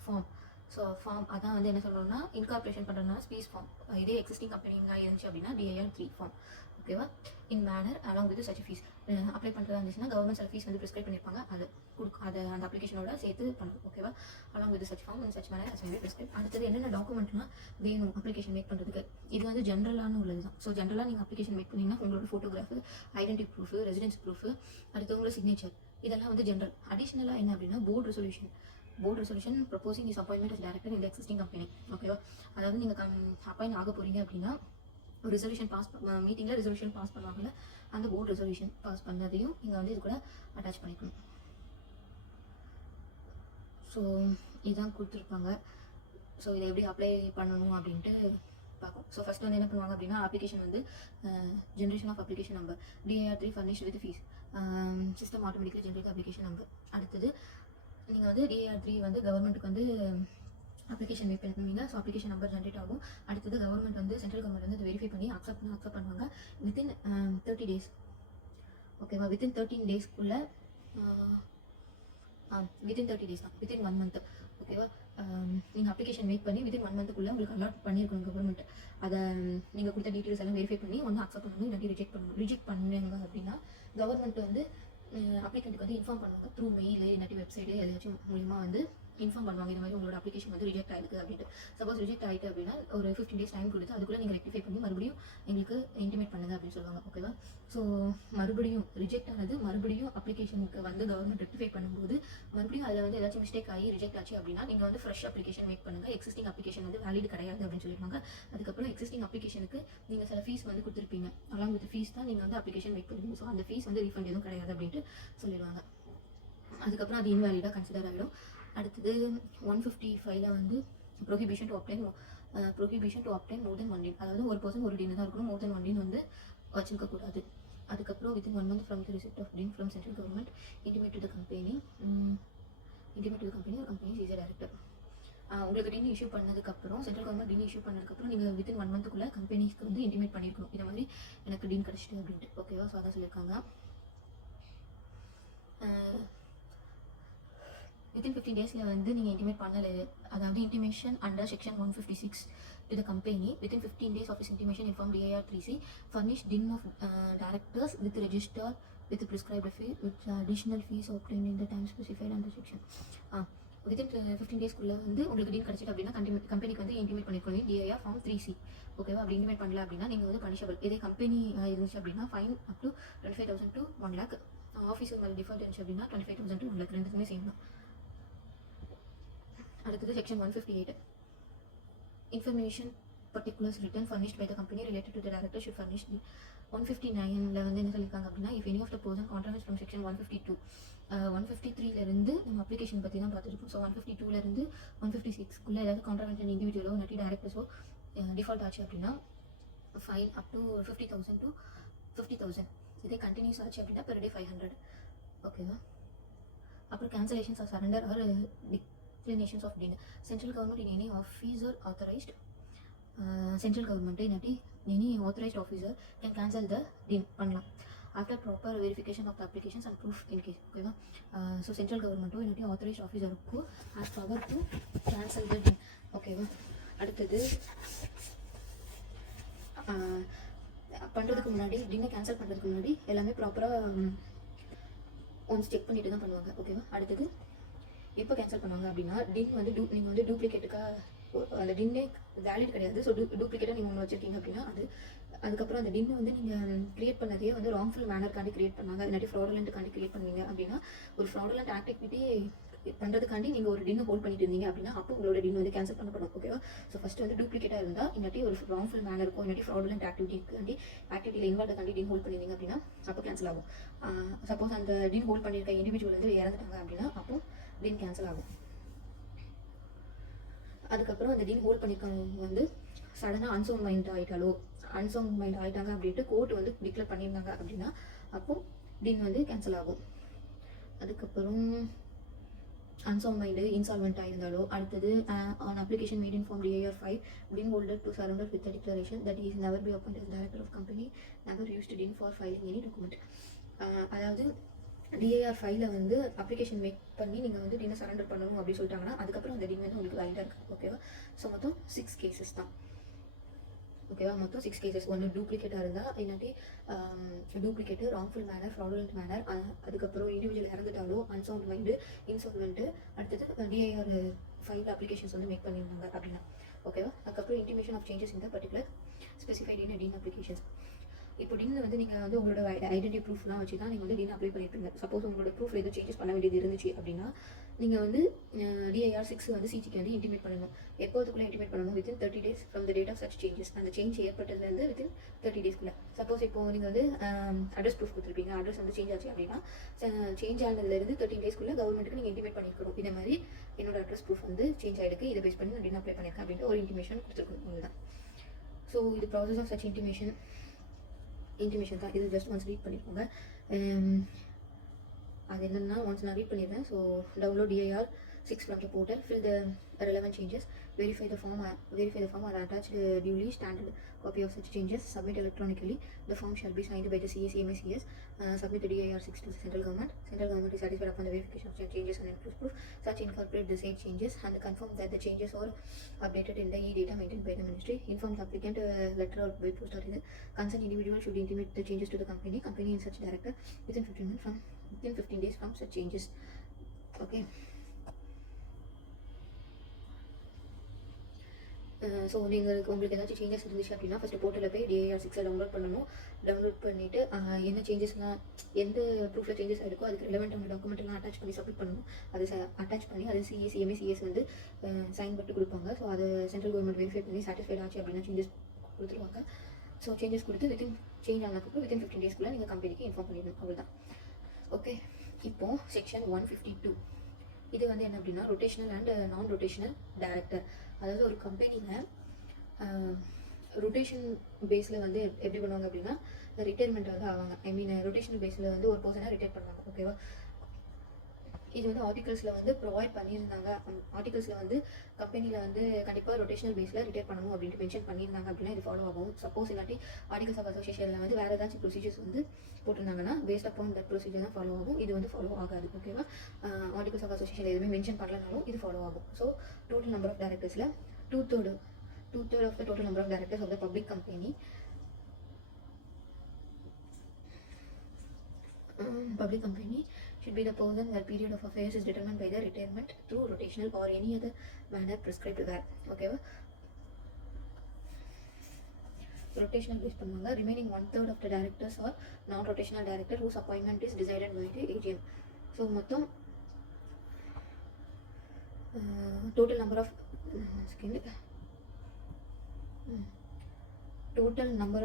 form. So form அதான் வந்து என்ன சொல்லணும்னா இன்கார்பரேஷன் பண்ணுறதுனால ஸ்பீஸ் ஃபார்ம், இதே எக்ஸிஸ்டிங் கம்பெனிங்க இருந்துச்சு அப்படின்னா DIR 3 ஃபார்ம். ஓகேவா? In manner along with such fees apply பண்ணுறதா இருந்துச்சுன்னா கவர்மெண்ட் சில ஃபீஸ் வந்து ப்ரிஸ்கிரைப் பண்ணியிருப்பாங்க, அது அதை அந்த அப்ளிகேஷனோட சேர்த்து பண்ணணும். ஓகேவா? Along with such form in such manner as may be prescribe. அடுத்தது என்னென்ன டாக்குமெண்ட்லாம் வேணும் அப்ளிகேஷன் மேக் பண்ணுறதுக்கு, இது வந்து ஜென்ரலான உள்ளது தான். ஸோ ஜென்ரலாக நீங்கள் அப்ளிகேஷன் மேக் பண்ணிங்கன்னா உங்களோட photograph, identity proof, residence proof, அடுத்தவங்களோட சிக்னேச்சர், இதெல்லாம் வந்து ஜென்ரல். அடிஷ்னலாக என்ன அப்படின்னா board resolution proposing is appointment as director இந்த எக்ஸிஸ்டிங் கம்பெனி. ஓகேவா, அதாவது நீங்கள் அப்பாயின்ட் ஆக போகிறீங்க அப்படின்னா ஒரு ரெசல்யூஷன் மீட்டிங்கில் ரெசல்யூஷன் பாஸ் பண்ணுவாங்கல்ல, அந்த போர்டு ரெசல்யூஷன் பாஸ் பண்ணதையும் நீங்கள் வந்து இது கூட அட்டாச் பண்ணிக்கணும். ஸோ இதுதான் கொடுத்துருப்பாங்க. ஸோ இதை எப்படி அப்ளை பண்ணணும் அப்படின்ட்டு பார்க்கும். ஸோ ஃபஸ்ட்டு வந்து என்ன பண்ணுவாங்க அப்படின்னா, அப்ளிகேஷன் வந்து generation of application number DAR3 furnished with fees system automatically generate application number. அடுத்தது நீங்கள் வந்து DAR3 வந்து கவர்மெண்ட்டுக்கு வந்து அப்ளிகேஷன் மேக் பண்ணுவீங்க. ஸோ அப்ளிகேஷன் நம்பர் ஜென்ரேட் ஆகும். அடுத்தது கவர்மெண்ட் வந்து சென்ட்ரல் கவர்மெண்ட் வந்து வெரிஃபை பண்ணி அக்செப்ட் பண்ணுவாங்க வித்தின் 30 days. ஓகேவா, வித்தின் 13 daysக்குள்ளே வித்தின் 30 days தான், வித்தின் 1 month. ஓகேவா, நீங்கள் அப்ளிகேஷன் மேக் பண்ணி வித்தின் 1 monthக்குள்ளே உங்களுக்கு அலாட் பண்ணியிருக்கணும் கவர்மெண்ட். அதை நீங்கள் கொடுத்த டீட்டெயில்ஸ் எல்லாம் வெரிஃபை பண்ணி ஒன்று அக்செப்ட் பண்ணணும், இல்லாட்டி ரிஜெக்ட் பண்ணுங்க அப்படின்னா கவர்மெண்ட் வந்து அப்ளிகண்ட்டுக்கு வந்து இன்ஃபார்ம் பண்ணுவாங்க த்ரூ மெயில் இல்லாட்டி வெப்சைட்டு எதாச்சும் மூலிமா வந்து இன்ஃபார்ம் பண்ணுவாங்க. இந்த மாதிரி உங்களோட அப்ளிகேஷன் வந்து ரிஜெக்ட் ஆயிருக்கு அப்படின்ட்டு. சப்போஸ் ரிஜெக்ட் ஆயிருக்கு அப்படின்னா ஒரு 15 days டைம் கொடுத்து அதுக்குள்ளே நீங்கள் ரெக்டிஃபை பண்ணி மறுபடியும் எங்களுக்கு இன்டிமேட் பண்ணுங்க அப்படின்னு சொல்லுவாங்க. ஓகேவா, ஸோ மறுபடியும் ரிஜெக்ட் ஆனது மறுபடியும் அப்ளிகேஷனுக்கு வந்து கவர்மெண்ட் ரெக்டிஃபை பண்ணும்போது மறுபடியும் அதில் வந்து ஏதாச்சும் மிஸ்டேக் ஆகி ரிஜெக்ட் ஆச்சு அப்படின்னா நீங்கள் வந்து ஃப்ரெஷ் அப்ளிகேஷன் மேக் பண்ணுங்க. எக்ஸிஸ்டிங் அப்ளிகேஷன் வந்து வேலிட் கிடையாது அப்படின்னு சொல்லியிருப்பாங்க. அதுக்கப்புறம் எக்ஸிஸ்டிங் அப்ளிகேஷனுக்கு நீங்கள் சில ஃபீஸ் வந்து கொடுத்துருப்பீங்க. அலாங் வித் ஃபீஸ் தான் நீங்கள் வந்து அப்ளிகேஷன் மேக் பண்ணுவீங்க. ஸோ அந்த ஃபீஸ் வந்து ரீஃபண்ட் எதுவும் கிடையாது அப்படின்ட்டு சொல்லிடுவாங்க. அதுக்கப்புறம் அது இன்வேலிடாக கன்சிடர் ஆகிடும். அடுத்தது 155ல் வந்து prohibition to obtained more then 1 DIN. அதாவது ஒரு பர்சன் ஒரு DIN தான் இருக்கணும், மோர் தென் 1 DIN வந்து வச்சிருக்கக்கூடாது. அதுக்கப்புறம் within 1 month from the receipt of DIN from central government intimate to the company ஒரு கம்பெனி இஸ் டைரக்டர். உங்களுக்கு DIN இஷ்யூ பண்ணதுக்கப்புறம் சென்ட்ரல் கவர்மெண்ட் DIN இஷ்யூ பண்ணதுக்கப்புறம் நீங்கள் வித்தின் 1 monthக்குள்ளே கம்பெனிஸ்க்கு வந்து இன்டிமேட் பண்ணியிருக்கணும், இந்த மாதிரி எனக்கு DIN கிடச்சிட்டு அப்படின்ட்டு. ஓகேவா, ஸோ அதான் சொல்லியிருக்காங்க. வித்தின் 15 daysல வந்து நீங்கள் இன்டிமேட் பண்ணலை, அதாவது intimation under section 156 to the company within 15 days of is intimation inform DAR3C furnish DIN of directors with register with prescribed fee with additional fees obtained in the time specified under section. Within 15 daysக்குள்ளே வந்து உங்களுக்கு DIN கிடச்சிட்டு அப்படின்னா கம்பெனிக்கு வந்து intimate பண்ணிக்கணும் DIR Form 3C. ஓகேவா, அப்படி intimate பண்ணல அப்படின்னா நீங்கள் வந்து பனிஷபிள். இதே கம்பெனி இருந்துச்சு அப்படின்னா fine up to 25,000 to 1 lakh. Officer மேலே டிஃபால்ட் இருந்துச்சு அப்படின்னா 25,000 to 1 lakh, ரெண்டுக்குமே சேம் தான். அடுத்தது section 158 information particulars written furnished by the company related to the director should furnish. 159ல் வந்து என்ன சொல்லியிருக்காங்க அப்படின்னா, if any of the person contract from section 152 153லேருந்து நம்ம அப்ளிகேஷன் பற்றி தான் பார்த்துருக்கோம். ஸோ 152லேருந்து 156க்குள்ளே ஏதாவது கான்ட்ராக்ட் இண்டிவிஜுவலோ இல்லாட்டி டைரக்டர்ஸோ டிஃபால்ட் ஆச்சு அப்படின்னா ஃபைன் அப் டு 50,000 to 50,000. இதே கண்டினியூஸ் ஆச்சு அப்படின்னா பெர் டே 500. ஓகேவா, அப்புறம் cancellations or surrender or declinations of DIN. Central government in any officer authorized central government in any authorized officer can cancel the DIN பண்ணலாம் after proper verification of the applications and proof in case. ஓகேவா, so central கவர்மெண்ட்டோ இல்லாட்டி authorised ஆஃபீஸருக்கோ has power to cancel the DIN. ஓகேவா, அடுத்தது பண்ணுறதுக்கு முன்னாடி DIN cancel பண்ணுறதுக்கு முன்னாடி எல்லாமே ப்ராப்பராக ஒன்ஸ் செக் பண்ணிட்டு தான் பண்ணுவாங்க. ஓகேவா, அடுத்தது எப்போ கேன்சல் பண்ணுவாங்க அப்படின்னா DIN வந்து நீங்கள் வந்து டூப்ளிகேட்டுக்காக அந்த DIN வேலிட் கிடையாது. ஸோ டூப்ளிகேட்டாக நீங்கள் ஒன்று வச்சுருக்கீங்க அப்படின்னா அதுக்கப்புறம் அந்த DIN வந்து நீங்கள் க்ரியேட் பண்ணதே வந்து ராங்ஃபுல் மேனர்க்காண்டி க்ரியேட் பண்ணாங்க, இல்லாட்டி ஃப்ராடுலண்ட்டுக்காண்டி க்ரியேட் பண்ணீங்க அப்படின்னா ஒரு ஃப்ராடுலண்ட் ஆக்டிவிட்டி பண்ணுறதுக்காண்டி நீங்கள் ஒரு DIN ஹோல்ட் பண்ணிட்டு இருந்தீங்க அப்படின்னா அப்போ உங்களோட DIN வந்து கேன்சல் பண்ணப்படும். ஓகேவா, ஸோ ஃபஸ்ட்டு வந்து டூப்ளிகேட்டாக இருந்தால் இல்லாட்டி ஒரு ராங்ஃபுல் மேனருக்கும் இல்லாட்டி ஃப்ராடுலண்ட் ஆக்டிவிட்டியில் இன்வால்வ்டாண்டி DIN ஹோல்ட் பண்ணியிருந்தீங்க அப்படின்னா அப்போ கேன்சல் ஆகும். சப்போஸ் அந்த DIN ஹோல்ட் பண்ணியிருக்க இண்டிவிஜுவல் வந்து இறந்துட்டாங்க அப்படின்னா அப்போ DIN கேன்சல் ஆகும். அதுக்கப்புறம் அந்த DIN ஹோல்ட் பண்ணியிருக்கவங்க வந்து சடனாக அன்சவுண்ட் மைண்ட் ஆகிட்டாங்க அப்படின்ட்டு கோர்ட் வந்து டிக்ளேர் பண்ணியிருந்தாங்க அப்படின்னா அப்போது DIN வந்து கேன்சல் ஆகும். அதுக்கப்புறம் அன்சவுண்ட் மைண்டு இன்சால்வெண்ட் ஆகியிருந்தாலோ அடுத்தது on application made in form DIR5 DIN holder to surrender with the declaration that he is never be appointed as director of company, never used DIN for filing any document. அதாவது DIR5ல வந்து application make பண்ணி நீங்கள் வந்து DIN surrender பண்ணணும் அப்படின்னு சொல்லிட்டாங்கன்னா அதுக்கப்புறம் அந்த DIN வந்து உங்களுக்கு வேலிடாக இருக்குது. ஓகேவா, ஸோ மொத்தம் 6 கேசஸ் தான். ஓகேவா, மொத்தம் 6 கேசஸ். ஒன்று டூப்ளிகேட்டாக இருந்தால் இல்லாட்டி duplicate wrongful manner fraudulent manner, அதுக்கப்புறம் இண்டிவிஜுவல் இறந்துட்டாலோ அன்சவுண்ட் மைண்டு இன்சால்வெண்ட்டு, அடுத்தது DIR5 அப்ளிகேஷன்ஸ் வந்து மேக் பண்ணியிருந்தாங்க அப்படின்னா. ஓகேவா, அதுக்கப்புறம் இன்டிமேஷன் ஆஃப் சேஞ்சஸ் இந்த particular specified in DIN applications. இப்போ டின் வந்து நீங்கள் வந்து உங்களோட ஐடென்டி ப்ரூஃப்லாம் வச்சு தான் நீங்கள் வந்து டின் அப்ளை பண்ணியிருப்பீங்க. சப்போஸ் உங்களோட ப்ரூஃப் எதுவும் சேஞ்சஸ் பண்ண வேண்டியது இருந்துச்சு அப்படின்னா நீங்கள் வந்து DIR 6 வந்து சிஜிக்கு வந்து இன்டிமேட் பண்ணணும். எப்போதுக்குள்ளே இன்டிமேட் பண்ணணும்? Within 30 days from the date of such changes. அந்த சேஞ்ச் ஏற்பட்டதுலேருந்து வித்தின் 30 daysக்குள்ளே. சப்போஸ் இப்போ நீங்கள் வந்து அட்ரஸ் ப்ரூஃப் கொடுத்துருப்பீங்க, அட்ரஸ் வந்து சேஞ்ச் ஆச்சு அப்படின்னா சேஞ்ச் ஆனதுலேருந்து 30 daysக்குள்ளே கவர்மெண்ட்டுக்கு நீங்கள் இன்டிமேட் பண்ணியிருக்கணும். இந்த மாதிரி என்னோட அட்ரஸ் ப்ரூஃப் வந்து சேஞ்ச் ஆகிருக்கு, இதை பேஸ் பண்ணி நான் டின் அப்ளை பண்ணியிருக்கேன் அப்படின்ட்டு ஒரு இன்டிமேஷன் கொடுத்துருக்கணும். அவ்வளோதான். ஸோ இது ப்ராசஸ் ஆஃப் சச் இன்டிமேஷன் தான். இது ஜஸ்ட் ஒன்ஸ் ரீட் பண்ணியிருக்கோங்க. அது என்னென்னா ஒன்ஸ் நான் ரீட் பண்ணிடுறேன். So download DIR 6 from the portal, fill the relevant changes, verify the form are attached duly standard copy of such changes, submit electronically. The form shall be signed by the CS, MSCS, submit the DIR 6 to the central government. Central government is satisfied upon the verification of such changes and includes proof. Such incorporate the said changes and confirm that the changes are updated in the e-data maintained by the ministry. Inform the applicant letter or by post or concerned individual should intimate the changes to the company and such director within 15 days from such changes. Okay. So உங்களுக்கு ஏதாச்சும் changes இருந்துச்சு அப்படின்னா first போர்ட்டலில் போய் DIR 6 download பண்ணணும். Download பண்ணிவிட்டு என்ன சேஞ்சஸ்லாம் எந்த ப்ரூஃபில் சேஞ்சஸ் ஆகிருக்கோ அதுக்கு ரிலவெண்ட்டான டாக்குமெண்ட்லாம் அட்டாச் பண்ணி சப்மிட் பண்ணணும். அது அட்டாச் பண்ணி அது CS, MSCS வந்து சைன் பண்ணிட்டு கொடுப்பாங்க. ஸோ அதை சென்ட்ரல் கவர்மெண்ட் வெரிஃபை பண்ணி சாட்டிஸ்ஃபைட் ஆச்சு அப்படின்னா சேஞ்சஸ் கொடுத்துருவாங்க. ஸோ சேஞ்சஸ் கொடுத்து சேஞ்ச் ஆனதுக்கு வித்தின் 15 daysக்குள்ளே நீங்கள் கம்பெனிக்கு இன்ஃபார்ம் பண்ணிடணும். அவ்வளோதான். ஓகே. இப்போது செக்ஷன் 152 இது வந்து என்ன அப்படின்னா rotational and non rotational director. அதாவது ஒரு கம்பெனியில் ரொட்டேஷன் பேஸில் வந்து எப்படி பண்ணுவாங்க அப்படின்னா ரிட்டையர்மெண்ட் வந்து ஆவாங்க. ரொட்டேஷனல் பேஸில் வந்து ஒரு பர்சனை ரிட்டையர் பண்ணுவாங்க. ஓகேவா? இது வந்து ஆர்டிகல்ஸில் வந்து ப்ரொவைட் பண்ணியிருந்தாங்க. ஆர்டிகல்ஸில் வந்து கம்பெனியில் வந்து கண்டிப்பாக ரொட்டேஷனல் பேஸில் ரிட்டையர் பண்ணணும் அப்படின்ட்டு மென்ஷன் பண்ணியிருந்தாங்க அப்படின்னா இது ஃபாலோ ஆகும். சப்போஸ் இல்லாட்டி ஆர்டிகல்ஸ் ஆஃப் அசோசியேஷனில் வந்து வேறு ஏதாச்சும் ப்ரொசீஜர்ஸ் வந்து போட்டிருந்தாங்கன்னா பேஸ்ட் அப்பான் தட் ப்ரொசீஜர் தான் ஃபாலோ ஆகும். இது வந்து ஃபாலோ ஆகாது. ஓகேவா? ஆர்டிகல்ஸ் ஆஃப் அசோசியேஷன் எதுவுமே மென்ஷன் பண்ணலனாலும் இது ஃபாலோ ஆகும். ஸோ டோட்டல் நம்பர் ஆஃப் டைரக்டர்ஸில் two-third of the total number of directors of the public company should be the person where period of affairs is determined by the retirement through rotational or any other manner prescribed there. Okay, rotational based பண்ணுவாங்க. Remaining 1/3 of the directors are non-rotational director whose appointment is decided by the AGM. So மொத்தம் total number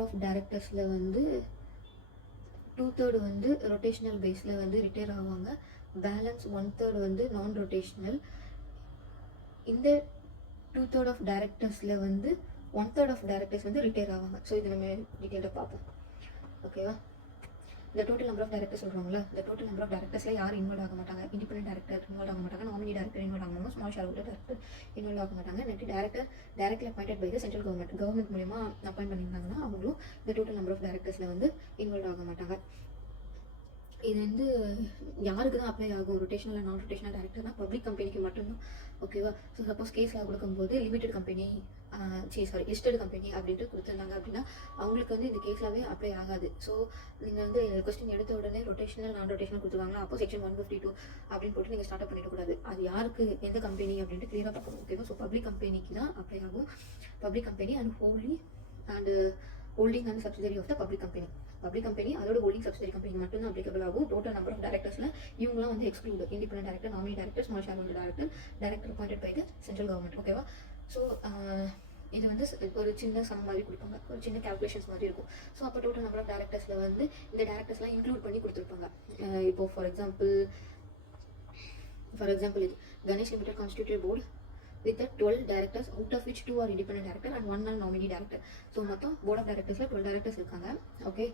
of டைரக்டர்ஸில் வந்து 2/3 வந்து rotational பேஸில் வந்து retire ஆவாங்க. Balance 1/3 வந்து நான் rotational. இந்த 2/3 ஆஃப் டைரக்டர்ஸில் வந்து 1/3 ஆஃப் டைரக்டர்ஸ் வந்து ரிட்டையர் ஆவாங்க. ஸோ இது நம்ம டீட்டெயிலாக பார்ப்போம். ஓகேவா? இந்த டோட்டல் நம்பர் ஆஃப் டைரக்டர்ஸ் சொல்கிறாங்களா, இந்த டோட்டல் நம்பர் ஆஃப் டைரக்டர்ஸில் யாரும் இன்வால்வ் ஆக மாட்டாங்க. இண்டிபெண்டன்ட் டைரக்டர் இன்வால்வ் ஆக மாட்டாங்க. நாமினி டைரக்டர் இன்வால்வ் ஆக மாட்டாங்க. Small share holder director involve ஆக மாட்டாங்க. Next directly appointed by the central government மூலமா அப்பாயிண்ட் பண்ணியிருந்தாங்கன்னா அவங்களும் இந்த டோட்டல் நம்பர் ஆஃப் டைரக்டர்ஸில் வந்து இன்வால்வ் ஆக மாட்டாங்க. இது வந்து யாருக்கு தான் அப்ளை ஆகும்? ரொட்டேஷனல் நான் ரொட்டேஷனல் டைரக்டர்னா பப்ளிக் கம்பெனிக்கு மட்டும்தான். ஓகேவா? ஸோ சப்போஸ் கேஸில் கொடுக்கும்போது லிமிடெட் கம்பெனி லிஸ்டட் கம்பெனி அப்படின்ட்டு கொடுத்துருந்தாங்க அப்படின்னா அவங்களுக்கு வந்து இந்த கேஸ்லாவே அப்ளை ஆகாது. ஸோ நீங்கள் வந்து கொஸ்டின் எடுத்த உடனே ரொட்டேஷனல் நான் ரொட்டேஷனல் கொடுத்துருவாங்களா, அப்போ செக்ஷன் 152 அப்படின்னு போட்டு நீங்கள் ஸ்டார்ட் பண்ணிடக்கூடாது. அது யாருக்கு எந்த கம்பெனி அப்படின்ட்டு கிளியராக பார்க்கணும். ஓகேவா? ஸோ பப்ளிக் கம்பெனிக்கு தான் அப்ளை ஆகும். Public company and holding and subsidiary of the public company அதோட ஹோல்டிங் சப்சிடரி கம்பெனி மட்டும்தான் அப்ளிகபிள் ஆகும். டோட்டல் நம்பர் ஆஃப் டைரக்டர்ஸில் இவங்களாம் வந்து exclude. Independent director, nominee director, small share holder director appointed by the central government. ஓகேவா? So இது வந்து ஒரு சின்ன சம் மாதிரி கொடுப்பாங்க, ஒரு சின்ன கால்குலேஷன்ஸ் மாதிரி இருக்கும். ஸோ அப்போ டோட்டல் நம்பர் ஆஃப் டைரக்டர்ஸில் வந்து இந்த டைரக்டர்ஸ்லாம் இன்க்ளூட் பண்ணி கொடுத்துருப்பாங்க. இப்போ ஃபார் எக்ஸாம்பிள் இது Ganesh limited constituted board with the 12 directors, out of which 2 are independent director and 1 are nominee director. So மொத்தம் board of directorsல 12 directors இருக்காங்க. ஓகே,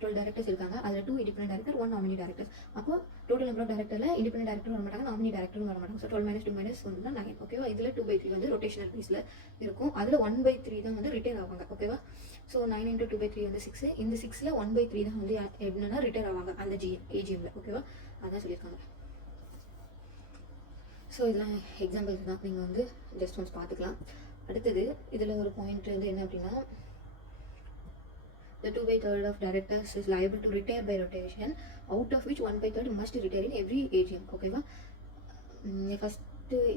12 directors இருக்காங்க. அதில் 2 independent director, 1 nominee director. அப்போ டோட்டல் நம்பர் ஆஃப் டைரக்டரில் independent director வர மாட்டாங்க, nominee டைரக்டரும் வர மாட்டாங்க. ஸோ 12 - 2 - 1 தான் 9. ஓகேவா? இதில் 2/3 வந்து ரொட்டேஷனல் பேஸில் இருக்கும். அதில் 1/3 தான் வந்து ரிட்டையர் ஆவாங்க. ஓகேவா? ஸோ 9 × 2/3 வந்து 6. இந்த 6ல் 1/3 தான் வந்து என்னன்னா ரிட்டையர் ஆவாங்க அந்த AGMல. ஓகேவா? அதான் சொல்லியிருக்காங்க. ஸோ இதெல்லாம் எக்ஸாம்பிள்ஸ் தான், நீங்கள் வந்து ஜஸ்ட் ஒன்ஸ் பார்த்துக்கலாம். அடுத்தது இதில் ஒரு பாயிண்ட் வந்து என்ன அப்படின்னா, the 2/3 of directors is liable to retire by rotation, out of which 1/3 must retire in every AGM. ஓகேவா? First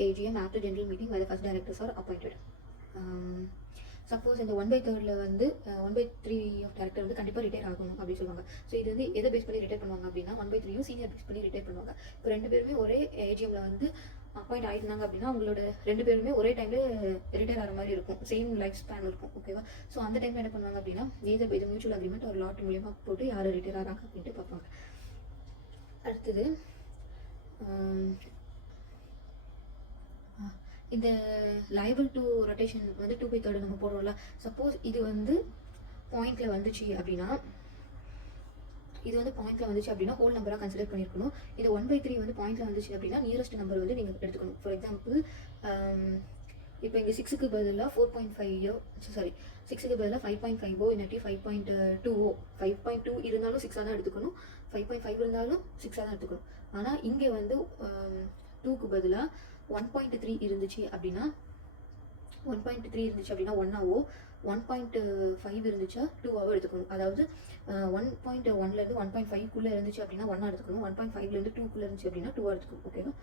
AGM after general meeting where the first directors are appointed. Suppose இந்த 1/3 வந்து 1/3 ஆஃப் டேரக்டர் வந்து கண்டிப்பாக retire ஆகணும் அப்படின்னு சொல்லுவாங்க. So இது வந்து எதை பேஸ் பண்ணி ரிட்டையர் பண்ணுவாங்க அப்படின்னா 1/3 சீனியர் பேஸ் பண்ணி ரிட்டையர் பண்ணுவாங்க. இப்போ 2 பேருமே ஒரே ஏஜிஎம்ல வந்து அப்பாயிண்ட் ஆயிருந்தாங்க அப்படின்னா அவங்களோட 2 பேருமே ஒரே டைம்ல ரிட்டையர் ஆகிற மாதிரி இருக்கும், சேம் லைஃப் ஸ்பேன் இருக்கும். ஓகேவா? ஸோ அந்த டைம்ல என்ன பண்ணுவாங்க அப்படின்னா எய்தர் பை மியூச்சுவல் அக்ரிமெண்ட் ஒரு லாட் மூலியமாக போட்டு யார் ரிட்டையர் ஆகிறாங்க அப்படின்ட்டு பார்ப்பாங்க. அடுத்தது இந்த லைபிள் டு ரொட்டேஷன் வந்து 2/3 நம்ம போடுறோம்ல. சப்போஸ் இது வந்து பாயிண்ட்ல வந்துச்சு அப்படின்னா ஹோல் நம்பராக கன்சிடர் பண்ணியிருக்கணும். இது 1/3 வந்து பாயிண்ட்ல வந்துச்சு அப்படின்னா நியரஸ்ட் நம்பர் வந்து நீங்கள் எடுத்துக்கணும். ஃபார் எக்ஸாம்பிள் இப்போ இங்கே 6க்கு பதிலாக 4.5 சாரி 6க்கு பதிலாக 5.5 இல்லாட்டி 5.2 5.2 இருந்தாலும் 6ஆக தான் எடுத்துக்கணும், 5.5 இருந்தாலும் 6ஆக தான் எடுத்துக்கணும். ஆனால் இங்கே வந்து 2க்கு பதிலாக 1.3 இருந்துச்சு அப்படின்னா 1ஆவோ 1.5 இருந்துச்சா 2ஆவோ எடுத்துக்கணும். அதாவது 1.1லேருந்து 1.5க்குள்ளே இருந்துச்சு அப்படின்னா 1ஆ எடுத்துக்கணும், 1.5லேருந்து 2க்குள்ளே இருந்துச்சு அப்படின்னா 2ஆ எடுத்துக்கணும். ஓகேவா?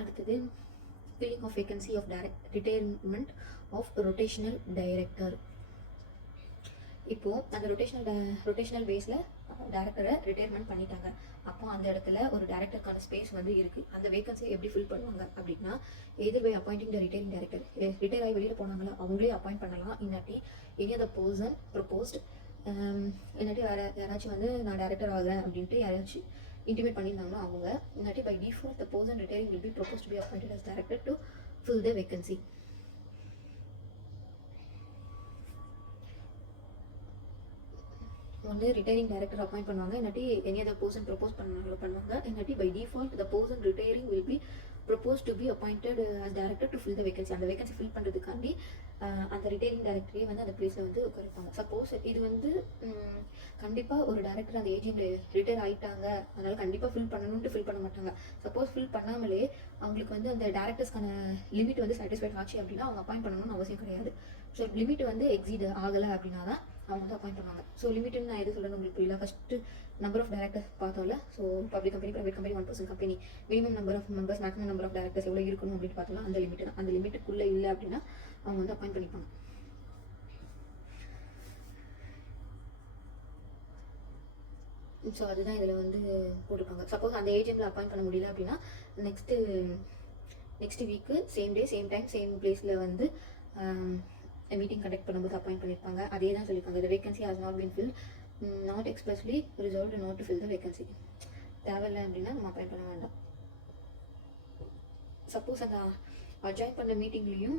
அடுத்தது filling of vacancy of retirement of rotational director. இப்போ அந்த ரொட்டேஷனல் பேஸில் டேரக்டரை ரிட்டையர்மெண்ட் பண்ணிட்டாங்க. அப்போ அந்த இடத்துல ஒரு டேரக்டருக்கான ஸ்பேஸ் வந்து இருக்குது. அந்த வேகன்சியை எப்படி ஃபில் பண்ணுவாங்க அப்படின்னா எதிர் by appointing the retiring director. Retire ஆகி வெளியில் போனாங்களா அவங்களே அப்பாயிண்ட் பண்ணலாம், இல்லாட்டி எனி அதர் பர்சன் ப்ரொபோஸ்ட், இல்லாட்டி யாராச்சும் வந்து நான் டேரக்டர் ஆகிறேன் அப்படின்ட்டு யாராச்சும் intimate பண்ணியிருந்தாங்கன்னா அவங்க, இல்லாட்டி by default the person retiring will be proposed to be appointed as director to fill the vacancy. வந்து ரிட்டையரிங் டைரக்டர் அப்பாயிண்ட் பண்ணுவாங்க, இல்லாட்டி எனி அதர் பர்சன் ப்ரொபோஸ் பண்ணுவாங்க, இல்லாட்டி by default the person retiring will be propose to be appointed as director to fill the vacancy. அந்த vacancy fill பண்ணுறதுக்காண்டி அந்த retiring டைரக்டரே வந்து அந்த பிளேஸில் வந்து உட்காரிப்பாங்க. சப்போஸ் இது வந்து கண்டிப்பாக ஒரு டேரக்டர் அந்த ஏஜென்ட் ரிட்டையர் ஆகிட்டாங்க அதனால் கண்டிப்பாக ஃபில் பண்ணணுன்ட்டு ஃபில் பண்ண மாட்டாங்க. சப்போஸ் ஃபில் பண்ணாமலே அவங்களுக்கு வந்து அந்த டேரக்டர்ஸ்க்கான லிமிட் வந்து சாட்டிஸ்ஃபைட் ஆச்சு அப்படின்னா அவங்க அப்பாயிண்ட் பண்ணணும்னு அவசியம் கிடையாது. ஸோ லிமிட் வந்து எக்ஸீட் ஆகலை அப்படின்னா தான் அவங்க வந்து அப்பாயிண்ட் பண்ணுவாங்க. ஸோ லிமிட்னு நான் எது சொல்கிறேன்னு உங்களுக்கு புரியல. ஃபஸ்ட்டு நம்பர் ஆஃப் டேரக்டர்ஸ் பார்த்தோம்ல. So public company, private company, 1% company minimum number of members, maximum number of directors எவ்வளோ இருக்கணும் அப்படின்னு பார்த்தோம்னா அந்த லிமிட் தான். அந்த லிமிட்டுக்குள்ளே இல்லை அப்படின்னா அவங்க வந்து அப்பாயிண்ட் பண்ணிப்பாங்க. ஸோ அதுதான் இதில் வந்து போட்டிருக்காங்க. சப்போஸ் அந்த ஏஜென்ட்டில் அப்பாயிண்ட் பண்ண முடியல அப்படின்னா next week same day same time same பிளேஸில் வந்து மீட்டிங் கண்டக்ட் பண்ணும்போது அப்பாயிண்ட் பண்ணியிருப்பாங்க. அதே தான் சொல்லியிருக்காங்க. The vacancy has not been filled, not expressly resolved not to fill the vacancy. தேவையில்லை அப்படின்னா நம்ம அப்பாயிண்ட் பண்ண வேண்டாம். சப்போஸ் அந்த அஜாயின் பண்ண மீட்டிங்லேயும்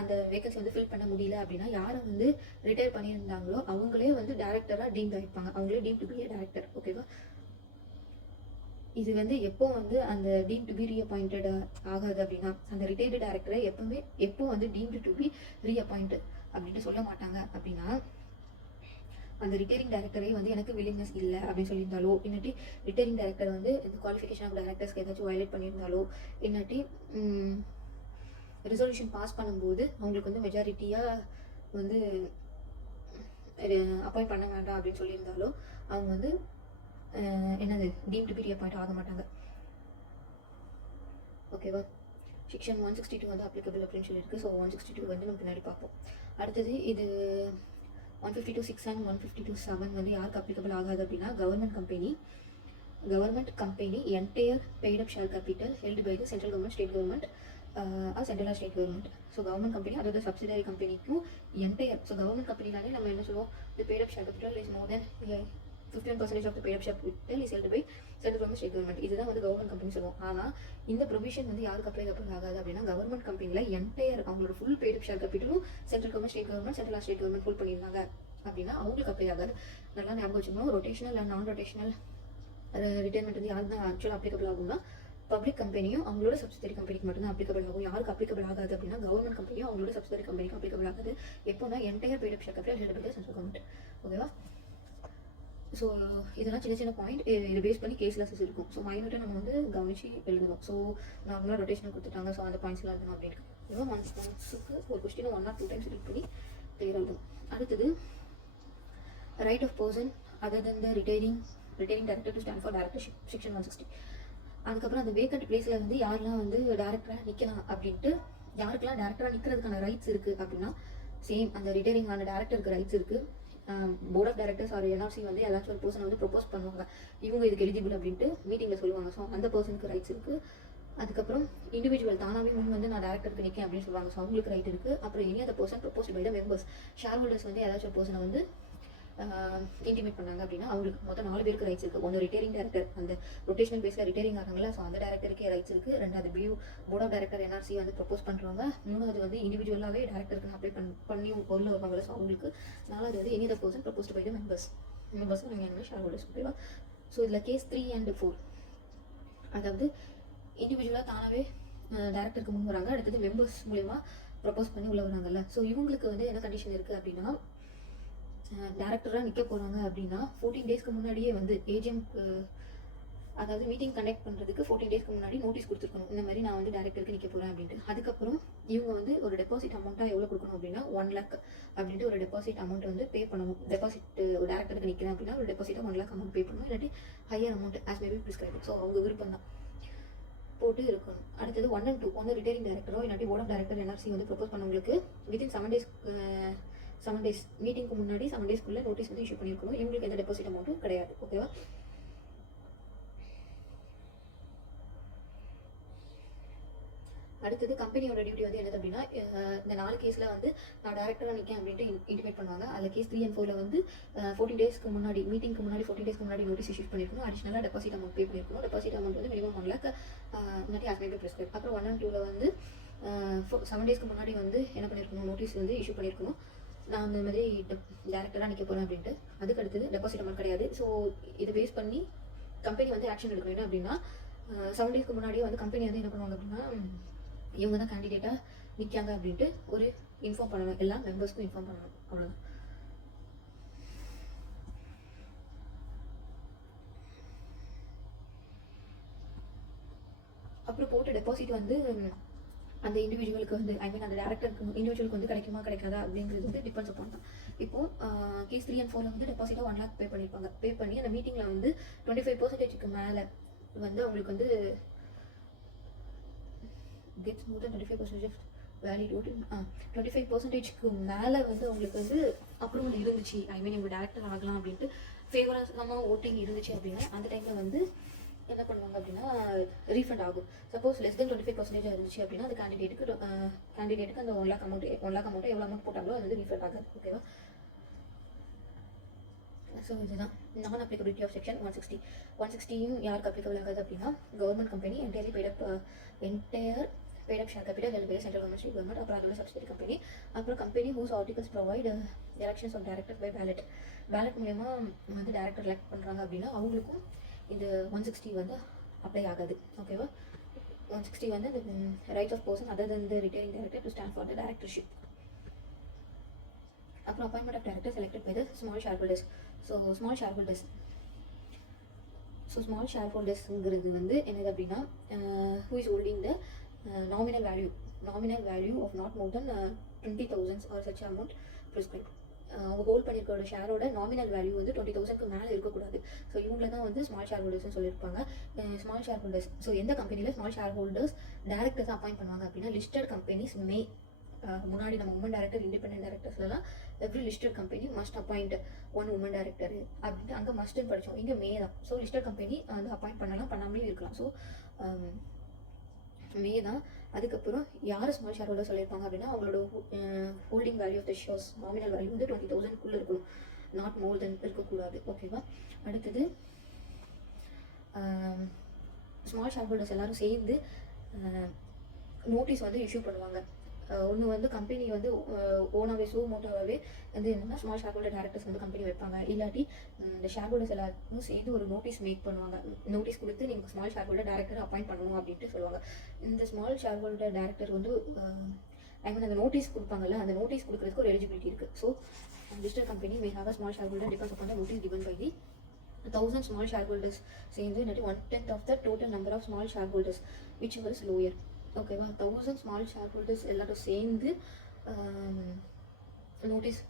அந்த வேகன்சி வந்து ஃபில் பண்ண முடியல அப்படின்னா யாரை வந்து ரிட்டையர் பண்ணியிருந்தாங்களோ அவங்களே வந்து டேரக்டராக டீம் ஆகிப்பாங்க. அவங்களே deem to be a director. ஓகேவா? இது வந்து எப்போ வந்து அந்த டீம் டு பி ரீஅப்பாயிண்டட் ஆகாது அப்படின்னா அந்த ரிட்டையர்டு டேரக்டரை எப்போ வந்து டீம்டு டு பி ரீஅப்பாயிண்டட் அப்படின்ட்டு சொல்ல மாட்டாங்க அப்படின்னா அந்த ரிட்டையரிங் டேரக்டரே வந்து எனக்கு வில்லிங்னஸ் இல்லை அப்படின்னு சொல்லியிருந்தாலோ, இல்லாட்டி ரிட்டையரிங் டேரக்டர் வந்து இந்த குவாலிஃபிகேஷன் ஆஃப் டேரக்டர்ஸ்க்கு ஏதாச்சும் வயலேட் பண்ணியிருந்தாலோ, இல்லாட்டி ரெசல்யூஷன் பாஸ் பண்ணும்போது அவங்களுக்கு வந்து மெஜாரிட்டியாக வந்து அப்பாயிண்ட் பண்ண வேண்டாம் அப்படின்னு சொல்லியிருந்தாலோ அவங்க வந்து என்னது டீம் டு பி ரீஅப்பாயிண்ட் ஆக மாட்டாங்க. ஓகேவா? செக்ஷன் 162 வந்து அப்ளிகபிள் அப்படின்னு சொல்லியிருக்கு. ஸோ 162 வந்து நம்ம பின்னாடி பார்ப்போம். அடுத்தது இது 152(6) and 152(7) வந்து யாருக்கு அப்ளிகபிள் ஆகாது அப்படின்னா government company entire paid up share capital held by the central government, state government central or state government. So government company அதாவது சப்சிடரி கம்பெனிக்கும் என்டையர். ஸோ கவர்மெண்ட் கம்பெனினாலே நம்ம என்ன சொல்லுவோம், the paid up share capital is more than 15% of the paid up share capital is held by central government, state government. இதுதான் வந்து government company சொல்லுவோம். ஆனால் இந்த ப்ரொவிஷன் வந்து யாருக்கு அப்ளை ஆகாது அப்படின்னா கவர்மெண்ட் கம்பெனியில் என்டையர் அவங்களோட ஃபுல் பெய்ட் அப் ஷேர் கேபிட்டலும் central government, state government, central or state government full பண்ணியிருந்தாங்க அப்படின்னா அவங்களுக்கு அப்ளை ஆகாது. நல்லா ஞாபகம் வச்சுக்கணும். Rotational and non rotational retirement வந்து யாருக்கு தான் ஆக்சுவலாக அப்ளிகபிள் ஆகும்னா பப்ளிக் கம்பெனியும் அவங்களோட சப்சிடரி கம்பெனிக்கு மட்டும்தான் அப்ளிகபிள் ஆகும். யாருக்கு அப்ளிகபிள் ஆகாது அப்படின்னா கவர்மெண்ட் கம்பெனியும் அவங்களோட சப்சிடரி கம்பெனிக்கு அப்ளிகபிள் ஆகாது. எப்போனா entire paid up share capital held by central government. ஓகேவா? ஸோ இதெல்லாம் சின்ன சின்ன பாயிண்ட் இதை பேஸ் பண்ணி கேஸ் லாஸஸ் இருக்கும். ஸோ மைனூட்டாக நம்ம வந்து கவனிச்சு எழுதணும். ஸோ நார்மலாக ரொட்டேஷன் கொடுத்துட்டாங்க, ஸோ அந்த பாயிண்ட்ஸ்லாம் எழுதணும் அப்படின்னு இருக்கு. ஒன்ஸுக்கு ஒரு கொஸ்டின் 1 or 2 டைம்ஸ் ரீட் பண்ணி கிளியர் ஆகும். அடுத்தது right of person other than the retiring director to stand for directorship, section 160. அதுக்கப்புறம் அந்த வேக்கண்ட் பிளேஸில் வந்து யாரெல்லாம் வந்து டேரக்டராக நிற்கலாம் அப்படின்ட்டு யாருக்கெல்லாம் டேரக்டராக நிற்கிறதுக்கான ரைட்ஸ் இருக்குது அப்படின்னா சேம் அந்த ரிட்டையரிங் ஆன டேரக்டருக்கு ரைட்ஸ் இருக்குது. Board of directors or NRC வந்து ஏதாச்சும் ஒரு பர்சன் வந்து ப்ரொப்போஸ் பண்ணுவாங்க, இவங்க இதுக்கு எலிஜிபிள் அப்படின்ட்டு மீட்டிங்கில் சொல்லுவாங்க. ஸோ அந்த பர்சனுக்கு ரைட்ஸ் இருக்குது. அதுக்கப்புறம் இண்டிவிஜுவல் தானாகவே முன் வந்து நான் டேரக்டருக்கு நிற்கேன் அப்படின்னு சொல்லுவாங்க. ஸோ அவங்களுக்கு ரைட் இருக்குது. அப்புறம் எனி அந்த person proposed by the members, share holders வந்து ஏதாச்சும் ஒரு பர்சனை வந்து இன்டிமேட் பண்ணாங்க அப்படின்னா அவங்களுக்கு மொத்தம் 4 பேருக்கு ரைட்ஸ் இருக்குது. ஒன்று ரிட்டையரிங் டேரக்டர், அந்த ரொட்டேஷனல் பேஸில் ரிட்டையரிங் ஆகிறாங்களா, ஸோ அந்த டேரக்டருக்கே ரைட்ஸ் இருக்குது. ரெண்டாவது போர்ட் ஆஃப் டைரக்டர் என்ஆர்சி வந்து ப்ரொப்போஸ் பண்ணுறாங்க. மூணாவது வந்து இண்டிவிஜுவலாகவே டேரக்டருக்கு அப்ளை பண்ணி உள்ள வருவாங்க, ஸோ அவங்களுக்கு. நாலாவது வந்து any other person proposed by the members நீங்கள் ஷேர் ஹோல்டர்ஸ், ஓகேவா. ஸோ இதில் கேஸ் 3 and 4, அதாவது இண்டிவிஜுவலாக தானாகவே டேரக்டருக்கு முன் வராங்க, அடுத்தது மெம்பர்ஸ் மூலயமா ப்ரப்போஸ் பண்ணி உள்ள வராங்கல்ல. ஸோ இவங்களுக்கு வந்து என்ன கண்டிஷன் இருக்குது அப்படின்னா, டேரக்டராக நிற்க போகிறாங்க அப்படின்னா 14 டேஸ்க்கு முன்னாடியே வந்து ஏஜிஎம்க்கு, அதாவது மீட்டிங் கண்டக்ட் பண்ணுறதுக்கு 14 டேஸ்க்கு முன்னாடி நோட்டீஸ் கொடுத்துருக்கணும், இந்த மாதிரி நான் வந்து டேரக்டருக்கு நிற்க போகிறேன் அப்படின்ட்டு. அதுக்கப்புறம் இவங்க வந்து ஒரு டெபாசிட் அமௌண்ட்டாக எவ்வளோ கொடுக்கணும் அப்படின்னா 1 lakh அப்படின்ட்டு ஒரு டெபாசிட் அமௌண்ட் வந்து பே பண்ணணும். டெபாசிட் ஒரு டேரக்டருக்கு நிற்கிறேன் அப்படின்னா ஒரு டெபாசிட்டாக 1 lakh அமௌண்ட் பே பண்ணணும், இல்லாட்டி higher amount as maybe prescribe. So அவங்க விருப்பம் தான் போட்டு இருக்கணும். அடுத்தது 1 and 2, ஒன்று ரிட்டையரிங் டேரக்டரோ இல்லாட்டி போர்ட் ஆஃப் டைரக்டர் என்ஆர்சி வந்து ப்ரொப்போஸ் பண்ணவங்களுக்கு வித்தின் 7 days மீட்டிங்க்கு முன்னாடி 7 daysக்குள்ளே நோட்டீஸ் வந்து இஷ்யூ பண்ணியிருக்கணும். இவங்களுக்கு எந்த டெபாசிட் அமௌண்ட்டும் கிடையாது, ஓகேவா. அடுத்தது கம்பெனியோட டியூட்டி வந்து என்னது அப்படின்னா, இந்த 4 கேஸில் வந்து நான் டேரக்டராக நிற்கேன் அப்படின்ட்டு இன்டிமேட் பண்ணுவாங்க. அதில் கேஸ் 3 and 4 வந்து 14 டேஸ்க்கு முன்னாடி, மீட்டிங்க்கு முன்னாடி 14 டேஸ்க்கு முன்னாடி நோட்டீஸ் இஷ்யூ பண்ணியிருக்கணும். அடிஷனலாக டெபாசிட் அமௌண்ட் பே பண்ணியிருக்கணும். டெபாசிட் அமௌண்ட் வந்து மினிமம் 1 lakh, முன்னாடி ஆஸ் மேபி ப்ரிஸ்கிரைப். அப்புறம் 1 and 2 வந்து 7 daysக்கு முன்னாடி வந்து என்ன பண்ணியிருக்கணும், நோட்டீஸ் வந்து இஷ்யூ பண்ணியிருக்கணும், நான் அந்த மாதிரி டேரக்டராக நிற்க போகிறேன் அப்படின்ட்டு. அதுக்கு அடுத்தது டெபாசிட் அமௌண்ட் கிடையாது. ஸோ இதை பேஸ் பண்ணி கம்பெனி வந்து ஆக்ஷன் எடுக்கணும். என்ன அப்படின்னா 7 daysக்கு முன்னாடியே வந்து கம்பெனி வந்து என்ன பண்ணுவாங்க அப்படின்னா, இவங்க தான் கேண்டிடேட்டாக நிற்காங்க அப்படின்ட்டு ஒரு இன்ஃபார்ம் பண்ணணும், எல்லா மெம்பர்ஸ்க்கும் இன்ஃபார்ம் பண்ணணும், அவ்வளோதான். அப்புறம் போட்ட டெபாசிட் வந்து அந்த இண்டிவிஜுவலுக்கு வந்து அந்த டேரக்டருக்கு இண்டிவிஜுவலுக்கு வந்து கிடைக்குமா கிடைக்காதா அப்படிங்கிறது வந்து டிபெண்ட்ஸ் அப்பான் தான். இப்போது கேஸ் 3 and 4 வந்து டெபாசிட்டாக 1 lakh பே பண்ணியிருப்பாங்க. பே பண்ணி அந்த மீட்டிங்கில் வந்து 25% மேலே வந்து அவங்களுக்கு வந்து கெட்ஸ் மோர் தென் 25% வேலிட் 25%க்கு மேலே வந்து அவங்களுக்கு வந்து அப்ரூவல் இருந்துச்சு, இவங்க டேரக்டர் ஆகலாம் அப்படின்ட்டு ஃபேவரஸாக ஓட்டிங் இருந்துச்சு அப்படின்னா அந்த டைமில் வந்து என்ன பண்ணுவாங்க அப்படின்னா ரீஃபண்ட் ஆகும். சப்போஸ் லெஸ் தென் 25% இருந்துச்சு அப்படின்னா அந்த கேண்டிடேட்டுக்கு அந்த 1 lakh அமௌண்ட் எவ்வளோ அமௌண்ட் போட்டாங்களோ அது வந்து ரீஃபண்ட் ஆகாது, ஓகேவா. ஸோ இதுதான் நான் அப்ளிகபிலிட்டி ஆஃப் செக்ஷன் 160 யாருக்கு அப்ளிகபிள் ஆகாது அப்படின்னா, government company entire paid up share capital held by the central government, state government, அப்புறம் அதோட சப்சிடரி கம்பெனி. அப்புறம் company whose articles provide elections of director by ballot மூலயமா வந்து டேரக்டர் எலெக்ட் பண்ணுறாங்க அப்படின்னா அவங்களுக்கும் இந்த 160 வந்து அப்ளை ஆகாது, ஓகேவா. 160 வந்து the rights of person other than the retiring director to stand for the directorship. அப்புறம் appointment of directors elected by the small shareholders. Small ஷேர்ஹோல்டர்ஸ்ங்கிறது வந்து என்னது அப்படின்னா, who is holding the nominal value of not more than 20,000 or such amount prescribed. அவங்க hold பண்ணியிருக்கிற ஷேரோட nominal value வந்து 20,000க்கு மேலே இருக்கக்கூடாது. ஸோ இவங்கள தான் வந்து ஸ்மால் ஷேர் ஹோல்டர்ஸ்னு சொல்லியிருப்பாங்க. ஸ்மால் ஷேர் ஹோல்டர்ஸ், ஸோ எந்த கம்பெனியில் ஸ்மால் ஷேர் ஹோல்டர்ஸ் டேரக்டர்ஸ் தான் அப்பாயிண்ட் பண்ணுவாங்க அப்படின்னா, லிஸ்டட் கம்பெனிஸ் முன்னாடி நம்ம உமன் டேரக்டர், இண்டிபெண்டன்ட் டேரக்டர்ஸ்லாம் every listed company must appoint 1 woman director அப்படின்ட்டு அங்கே மஸ்ட்னு படித்தோம். இங்கே மே தான். ஸோ லிஸ்டட் கம்பெனி வந்து அப்பாயிண்ட் பண்ணலாம், பண்ணாமலே இருக்கலாம். ஸோ மே தான். அதுக்கப்புறம் யார் ஸ்மால் ஷேர் ஹோல்டர் சொல்லியிருப்பாங்க அப்படின்னா, அவங்களோட holding value of the shares nominal value வந்து 20,000க்குள்ளே இருக்கணும், நாட் மோர் தென் இருக்கக்கூடாது, ஓகேவா. அடுத்தது ஸ்மால் ஷேர் ஹோல்டர்ஸ் எல்லாரும் சேர்ந்து நோட்டீஸ் வந்து இஷ்யூ பண்ணுவாங்க. ஒன்று வந்து கம்பெனி வந்து ஓனாகவே மோட்டாவே வந்து என்னென்னா ஸ்மால் ஷேர் ஹோல்டர் டேரக்டர்ஸ் வந்து கம்பெனி வைப்பாங்க, இல்லாட்டி இந்த ஷேர் ஹோல்டர்ஸ் எல்லாருக்கும் சேர்ந்து ஒரு நோட்டீஸ் மேக் பண்ணுவாங்க. நோட்டீஸ் கொடுத்து நீங்கள் small share holder director appoint பண்ணணும் அப்படின்ட்டு சொல்லுவாங்க. இந்த ஸ்மால் ஷேர் ஹோல்டர் டேரக்டர் வந்து அந்த நோட்டீஸ் கொடுப்பாங்கல்ல, அந்த நோட்டீஸ் கொடுக்குறதுக்கு ஒரு எலிஜிபிலிட்டி இருக்குது. So listed company may have a small share holder depends upon the notice given by the 1000 small shareholders சேர்ந்து இல்லாட்டி 1/10 of the total number of small shareholders whichever is lower, ஓகேவா. 1000 small share holders எல்லாரும் சேர்ந்து notice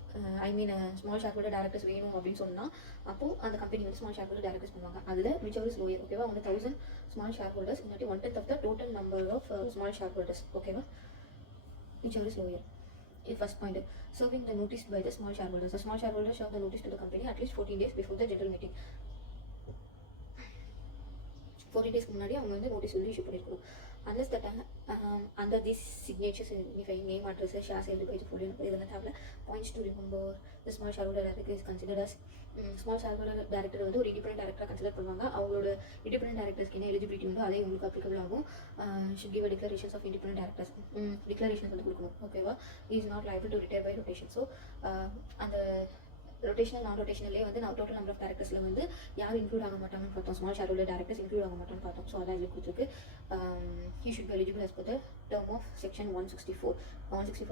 small share holder directors வேணும் அப்படின்னு சொன்னால் அப்போது அந்த கம்பெனி வந்து ஸ்மால் ஷேர் ஹோல்டர் டேரக்டர்ஸ் பண்ணுவாங்க. அதில் whichever is lower, ஓகேவா. வந்து 1000 ஸ்மால் ஷேர் ஹோல்டர்ஸ் இல்லாட்டி 1/10 of the total number of small shareholders, ஓகேவா. whichever is lower. First point, serving the notice by the small shareholders. The small shareholders serve the notice to the company at least 14 days before the general meeting. 14 days முன்னாடி அவங்க வந்து notice வந்து issue பண்ணியிருக்கணும். unless that under these signatures signifying name, address, shares held by the folio number, இதெல்லாம் தேவையில்ல. Points to remember, the small shareholder director is considered as small shareholder director வந்து ஒரு independent டேரக்டராக கன்சிடர் பண்ணுவாங்க. அவங்களோட independent டேரக்டர்ஸ்க்கு என்ன eligibility உண்டோ அதே உங்களுக்கு அப்ளிகபிள் ஆகும். Should give declarations of independent directors, declarations வந்து கொடுக்கணும். ஓகேவா? Is not liable to retire by rotation. So அந்த ரொட்டேஷனல் நான் ரொட்டேஷனல்லே வந்து நான் டோட்டல் நம்பர் ஆஃப் டேரக்டர்ஸில் வந்து யாரும் இன்க்ளூட் ஆக மாட்டாங்கன்னு பார்த்தோம். ஸ்மால் ஷேர்ஹோல்டர் டேரக்டர்ஸ் இன்க்ளூட் ஆக மாட்டான்னு பார்த்தோம். ஸோ அதான் இதில் கொடுத்துருக்கு. He should be eligible as per the term of section 164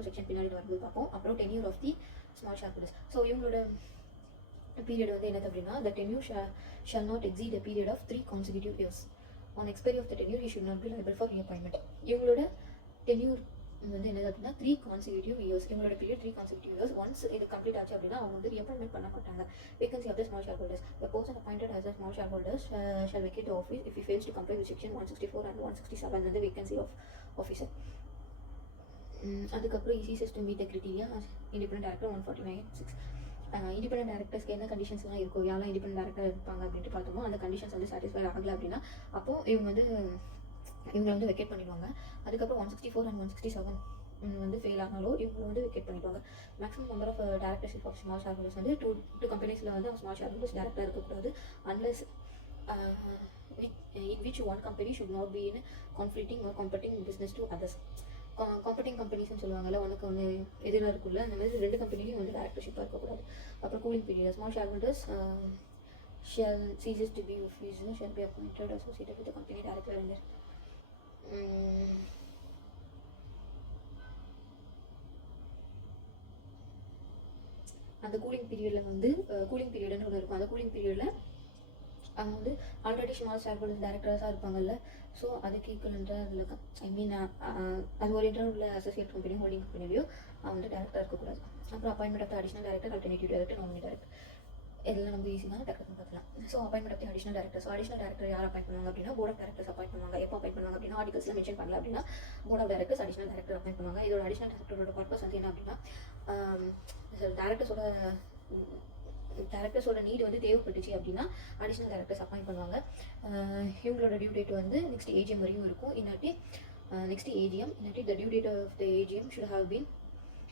section பின்னாடி வரும்போது பார்ப்போம். அப்புறம் tenure of the small shareholders. So இவங்களோட பீரியட் வந்து என்னது அப்படின்னா, the tenure shall not exceed a period of 3 consecutive years. On expiry of the tenure he should not be liable for reappointment. இவங்களோட tenure வந்து என்னது அப்படின்னா 3 consecutive years. இவங்களோட period 3 consecutive years. Once இது கம்ப்ளீட் ஆச்சு அப்படின்னா அவங்க வந்து ரீஅப்பாயின்மெண்ட் பண்ண மாட்டாங்க. Vacancy of the small share holders. The person appointed as a small shareholders shall vacate the office if he fails to comply with section 164 and 167 and the vacancy of officer. அதுக்கப்புறம் he ceases to meet the criteria as independent director 149(6). Independent டேரக்டர்ஸ்க்கு என்ன கண்டிஷன்ஸ்லாம் இருக்கும், யாரெல்லாம் independent director இருப்பாங்க அப்படின்ட்டு பார்த்தோமோ அந்த conditions வந்து satisfy ஆகலை அப்படின்னா அப்போது இவங்களை வந்து வெக்கேட் பண்ணிடுவாங்க. அதுக்கப்புறம் 164 and 167 வந்து ஃபெயில் ஆனாலும் இவங்க வந்து வெக்கேட் பண்ணிடுவாங்க. Maximum number of directorship of small share holders வந்து டூ கம்பெனிஸில் வந்து ஸ்மால் ஷேர் ஹோல்டர்ஸ் டேரக்டாக இருக்கக்கூடாது. Unless in which one company should not be in conflicting or competing business to others. காம்படிங் கம்பெனிஸ்ன்னு சொல்லுவாங்கல்ல, ஒன்றுக்கு ஒன்று எதிராக இருக்குல்ல, அந்த மாதிரி 2 கம்பெனிலையும் வந்து டேரக்டர்ஷிப்பாக இருக்கக்கூடாது. அப்புறம் cooling period. Small share holders shall ceases to be official shall be appointed associated with the company director and அந்த கூலிங் பீரியடில் வந்து கூலிங் பீரியட்னு ஒன்று இருக்கும். அந்த கூலிங் பீரியடில் அவங்க வந்து ஆல்ரெடி ஸ்மால் ஷேர் ஹோல்டர்ஸ் டேரக்டர்ஸாக இருப்பாங்கல்ல, ஸோ அதுக்கு ஈக்குவலண்ட்டாக அதில் ஐ மீன் அது ஓரியன்டாக உள்ள அசோசியேட் கம்பெனி ஹோல்டிங் கம்பெனிலையும் அவங்க வந்து டேரக்டராக இருக்கக்கூடாது. அப்புறம் appointment of the additional director, alternative director, nominee director, இதெல்லாம் நம்ம ஈஸியாக டக்குன்னு பார்க்கலாம். So appointment of the additional director. So additional director யார் அப்பாயிண்ட் பண்ணுவாங்க அப்படின்னா போர்ட் ஆஃப் டேரக்டர்ஸ் அப்பாயிண்ட் பண்ணுவாங்க. எப்போ அப்பாயிண்ட் பண்ணுவாங்க அப்படின்னா ஆர்டிகல்ஸில் மென்ஷன் பண்ணல அப்படின்னா board of directors additional director appoint பண்ணுவாங்க. இதோட அடிஷனல் டேரக்டரோட பர்பஸ் வந்து என்ன அப்படின்னா டேரக்டர்ஸோட நீட் வந்து தேவைப்பட்டுச்சு அப்படின்னா அடிஷனல் டேரக்டர்ஸ் அப்பாயிண்ட் பண்ணுவாங்க. இவங்களோட டியூ டேட் வந்து நெக்ஸ்ட் ஏஜிஎம் வரையும் இருக்கும். இல்லாட்டி நெக்ஸ்ட் ஏஜிஎம் இல்லாட்டி the due date of the AGM should have been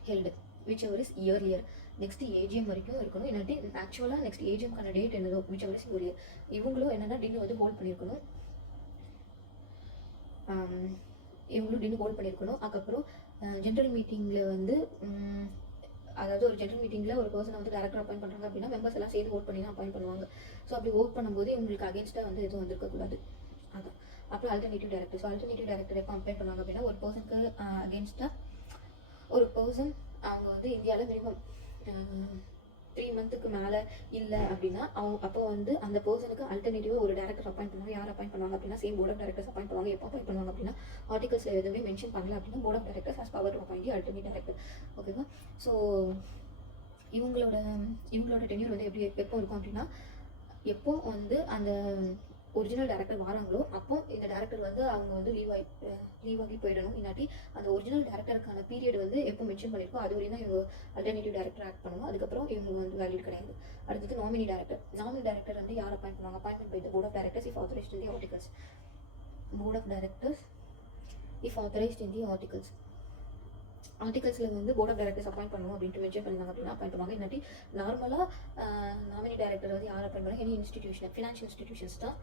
held whichever is earlier. Next AGM வரைக்கும் இருக்கணும். இல்லாட்டி ஆக்சுவலாக நெக்ஸ்ட் ஏஜிஎம்கான டேட் என்னதோ விச் எவர் இஸ் இயர்லியர். இவங்களும் என்னென்னா டின்னு வந்து ஹோல்ட் பண்ணியிருக்கணும். இவங்களும் டின்னு ஹோல்ட் பண்ணியிருக்கணும். அதுக்கப்புறம் ஜென்ரல் மீட்டிங்கில் வந்து அதாவது ஒரு ஜென்ரல் மீட்டிங்கில் ஒரு பர்சனை வந்து டேரக்டர் அப்பாயிண்ட் பண்ணுறாங்க அப்படின்னா மெம்பர்ஸ் எல்லாம் சேர்ந்து ஓட் பண்ணி தான் அப்பாயிண்ட் பண்ணுவாங்க. ஸோ அப்படி ஓட் பண்ணும்போது இவங்களுக்கு அகேன்ஸ்டாக வந்து எதுவும் வந்திருக்கக்கூடாது. அதான். அப்புறம் alternative director. So alternative director எப்போ அப்பாயிண்ட் பண்ணுவாங்க அப்படின்னா ஒரு பர்சனுக்கு அகேன்ஸ்டாக ஒரு பர்சன் அவங்க வந்து இந்தியாவில் மினிமம் 3 மந்த்துக்கு மேலே இல்லை அப்படின்னா அப்போ வந்து அந்த பர்சனுக்கு அல்டர்னேட்டிவாக ஒரு டேரக்டர் அப்பாயிண்ட் பண்ணுவாங்க. யார் அப்பாயிண்ட் பண்ணுவாங்க அப்படின்னா same board of directors appoint பண்ணுவாங்க. எப்போ அப்பாயிண்ட் பண்ணுவாங்க அப்படின்னா ஆர்டிகல்ஸில் எதுவுமே மென்ஷன் பண்ணல அப்படின்னா board of directors has power to appoint alternate director. ஓகேவா? ஸோ இவங்களோட டென்யூர் வந்து எப்போ இருக்கும் அப்படின்னா எப்போ வந்து அந்த ஒரிஜினல் டேரக்டர் வராங்களோ அப்போ இந்த டேரக்டர் வந்து அவங்க வந்து லீவ் ஆகி போயிடணும். இல்லாட்டி அந்த ஒரிஜினல் டேரக்டருக்கான பீரியட் வந்து எப்போ மென்ஷன் பண்ணியிருக்கோ அது வரையும் தான் இவங்க அல்டர்னேட்டிவ் டேரக்டர் ஆக்ட் பண்ணணும். அதுக்கப்புறம் இவங்க வந்து வேலிட் கிடையாது. அடுத்தது நாமினி டேரக்டர். நாமினி டேரக்டர் வந்து யார் அப்பாயிண்ட் பண்ணுவாங்க? Appointment by the board of directors if authorised in the articles. Board of directors if authorised in the articles. ஆர்டிகல்ஸில் வந்து போர்ட் ஆஃப் டேரக்டர்ஸ் அப்பாயிண்ட் பண்ணணும் அப்படின்ட்டு மென்ஷன் பண்ணாங்க அப்படின்னா அப்பாயிண்ட் பண்ணுவாங்க. இல்லாட்டி நார்மலாக நாமினி டேரக்டர் வந்து யார் அப்பாயிண்ட் பண்ணுவாங்க? எனி இன்ஸ்டிடியூஷன், ஃபினான்ஷியல் இன்ஸ்டிடியூஷன்ஸ் தான்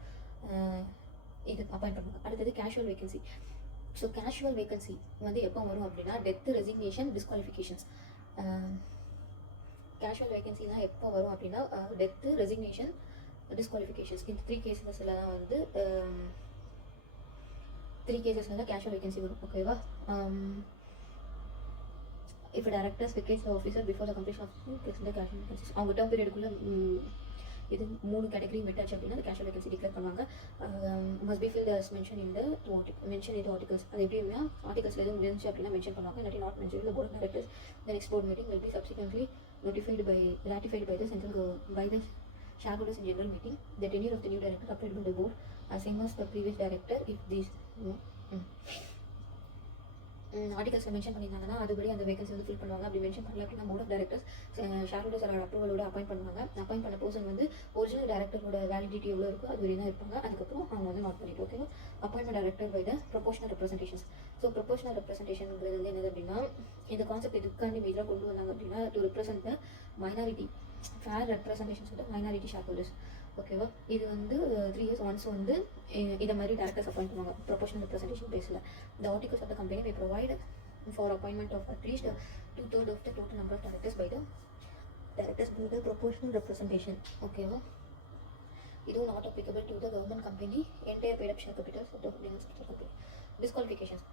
இது அப்பாயிண்ட் பண்ணுவாங்க. அடுத்தது casual vacancy. So casual vacancy வந்து எப்போ வரும் அப்படின்னா டெத்து, ரெசிக்னேஷன், டிஸ்குவாலிஃபிகேஷன்ஸ். கேஷுவல் வேகன்சிலாம் எப்போ வரும் அப்படின்னா டெத்து, ரெசிக்னேஷன், டிஸ்குவாலிஃபிகேஷன்ஸ் இந்த 3 கேசஸில் தான் வந்து 3 கேசஸில் தான் கேஷுவல் வேகன்சி வரும். ஓகேவா? இப்போ directors vacates the officer before the completion of casual vacancies. அவங்க டேர்ம் பீரியடுக்குள்ளே இது 3 கேட்டகரி விட்டாச்சு அப்படின்னா அந்த கேஷுவல் வேகன்சி டிக்ளேர் பண்ணுவாங்க. Must be filled as mention in the articles. அது எப்படின்னா ஆர்டிகல்ஸில் எதுவும் இருந்துச்சு அப்படின்னா மென்ஷன் பண்ணுவாங்க. இல்லாட்டி not mention in the board of directors the next board meeting will be subsequently ratified by the shareholders in general meeting. The tenure of the new director applied by the board as same as the previous director if these ஆர்டிகல்ஸில் mention பண்ணியிருந்தாங்கன்னா அதுபடி அந்த vacancy வந்து fill பண்ணுவாங்க. அப்படி mention பண்ணல அப்படின்னா board of directors share holders அப்ரூவலோட அப்பாயிண்ட் பண்ணுவாங்க. அப்பாயிண்ட் பண்ண பர்சன் வந்து ஒரிஜினல் டேரக்டரோட வேலிடிட்டி எவ்வளோ இருக்கோ அது வரையும் தான் இருப்பாங்க. அதுக்கப்புறம் அவங்க வந்து நாட் பண்ணிட்டு ஓகேவா. Appointment director by the proportional representations. So proportional ரெப்ரசன்டேஷன்ங்கிறது வந்து என்னது அப்படின்னா இந்த கான்செப்ட் இதுக்காண்டி மேஜராக கொண்டு வந்தாங்க அப்படின்னா to represent the minority fair representations with minority share holders ஓகேவா. இது வந்து 3 years ஒன்ஸ் வந்து இந்த மாதிரி டேரக்டர்ஸ் அப்பாயிண்ட் பண்ணுவாங்க ப்ரொபோஷனல் ரெப்ரசன்டேஷன் பேஸில். The articles of the company may provide for appointment of at least 2/3 of the total number of directors by the proportional representation. Okay, it is not applicable to the government company entire paid up share capital of the holding company. Disqualifications.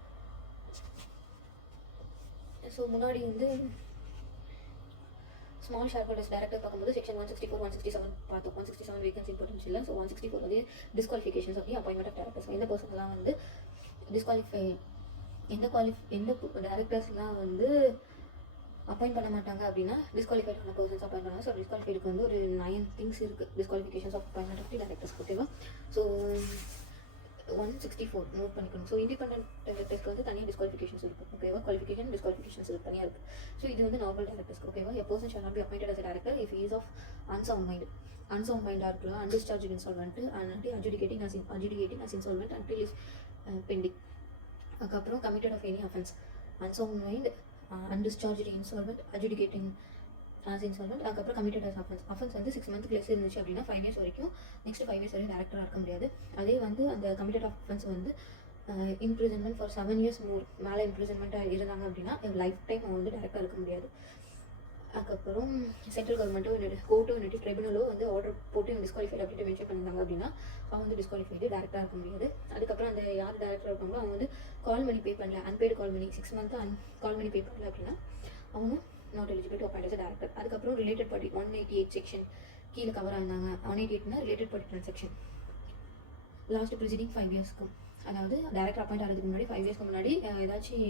So முன்னாடி வந்து small share holders director பார்க்கும்போது section 164 167 பார்த்தோம். 167 vacancy importance இல்லை. So 164 வந்து டிஸ்குவாலிஃபிகேஷன்ஸ் அப்படி appointment of directors. எந்த பர்சன்லாம் வந்து disqualify எந்த டேரக்டர்ஸ்லாம் வந்து அப்பாயிண்ட் பண்ண மாட்டாங்க அப்படின்னா டிஸ்குவாலிஃபைட் ஆன பர்சன்ஸ் அப்பாயிண்ட் பண்ணுவாங்க. ஸோ டிஸ்குவாலிஃபைடுக்கு வந்து ஒரு 9 திங்ஸ் இருக்குது disqualifications of appointment of the directors ஓகேவா. ஸோ 164 நோட் பண்ணிக்கணும். ஸோ இண்டிபெண்டன்ட் டேரக்டர்ஸ்க்கு வந்து தனியாக டிஸ்குவாலிஃபிகேஷன்ஸ் இருக்கும் ஓகேவா. குவாலிஃபிகேஷன் டிஸ்குவாலிஃபிகேஷன்ஸ் தனியாக இருக்குது. ஸோ இது வந்து நார்மல் டேரக்டர்ஸ்க்கு ஓகேவா. A person shall not be appointed as director if is of unsound மைண்டாக இருக்கலாம், undischarged insolvent and adjudicating as insolvent until is pending. அதுக்கப்புறம் committed of any offence unsound mind undischarged insolvent adjudicating as insolvent. அதுக்கப்புறம் committed as offence வந்து 6 months less இருந்துச்சு அப்படின்னா 5 years வரைக்கும் next 5 years வரையும் டேரக்டராக இருக்க முடியாது. அதே வந்து அந்த கமிட்டட் ஆஃப் அஃபென்ஸ் வந்து இம்ப்ரிசன்மெண்ட் ஃபார் 7 years மேலே இம்ப்ரிசன்மெண்ட்டாக இருந்தாங்க அப்படின்னா லைஃப் டைம் அவங்க வந்து டேரக்டாக இருக்க முடியாது. அதுக்கப்புறம் சென்ட்ரல் கவர்மெண்ட்டோ கோர்ட்டோ ட்ரிபியூனலோ வந்து ஆர்டர் போட்டு டிஸ்குவாலிஃபைட் அப்படின்ட்டு மென்ஷன் பண்ணியிருந்தாங்க அப்படின்னா அவங்க வந்து டிஸ்குவாலிஃபைடு டேரக்டாக இருக்க முடியாது. அதுக்கப்புறம் அந்த யார் டேரக்டராக இருக்காங்களோ அவங்க வந்து கால் மணி பே பண்ணல, அன்பெய்டு கால் மணி 6 months கால் மணி பே பண்ணல அப்படின்னா அவங்க not eligible to appoint as director. அதுக்கப்புறம் ரிலேட்டட் பார்ட்டி 188 செக்ஷன் கீழே கவர் ஆயிருந்தாங்க. 188னா related party transaction last preceding 5 yearsக்கு, அதாவது டேரக்டர் அப்பாயிண்ட் ஆகிறதுக்கு முன்னாடி 5 yearsக்கு முன்னாடி ஏதாச்சும்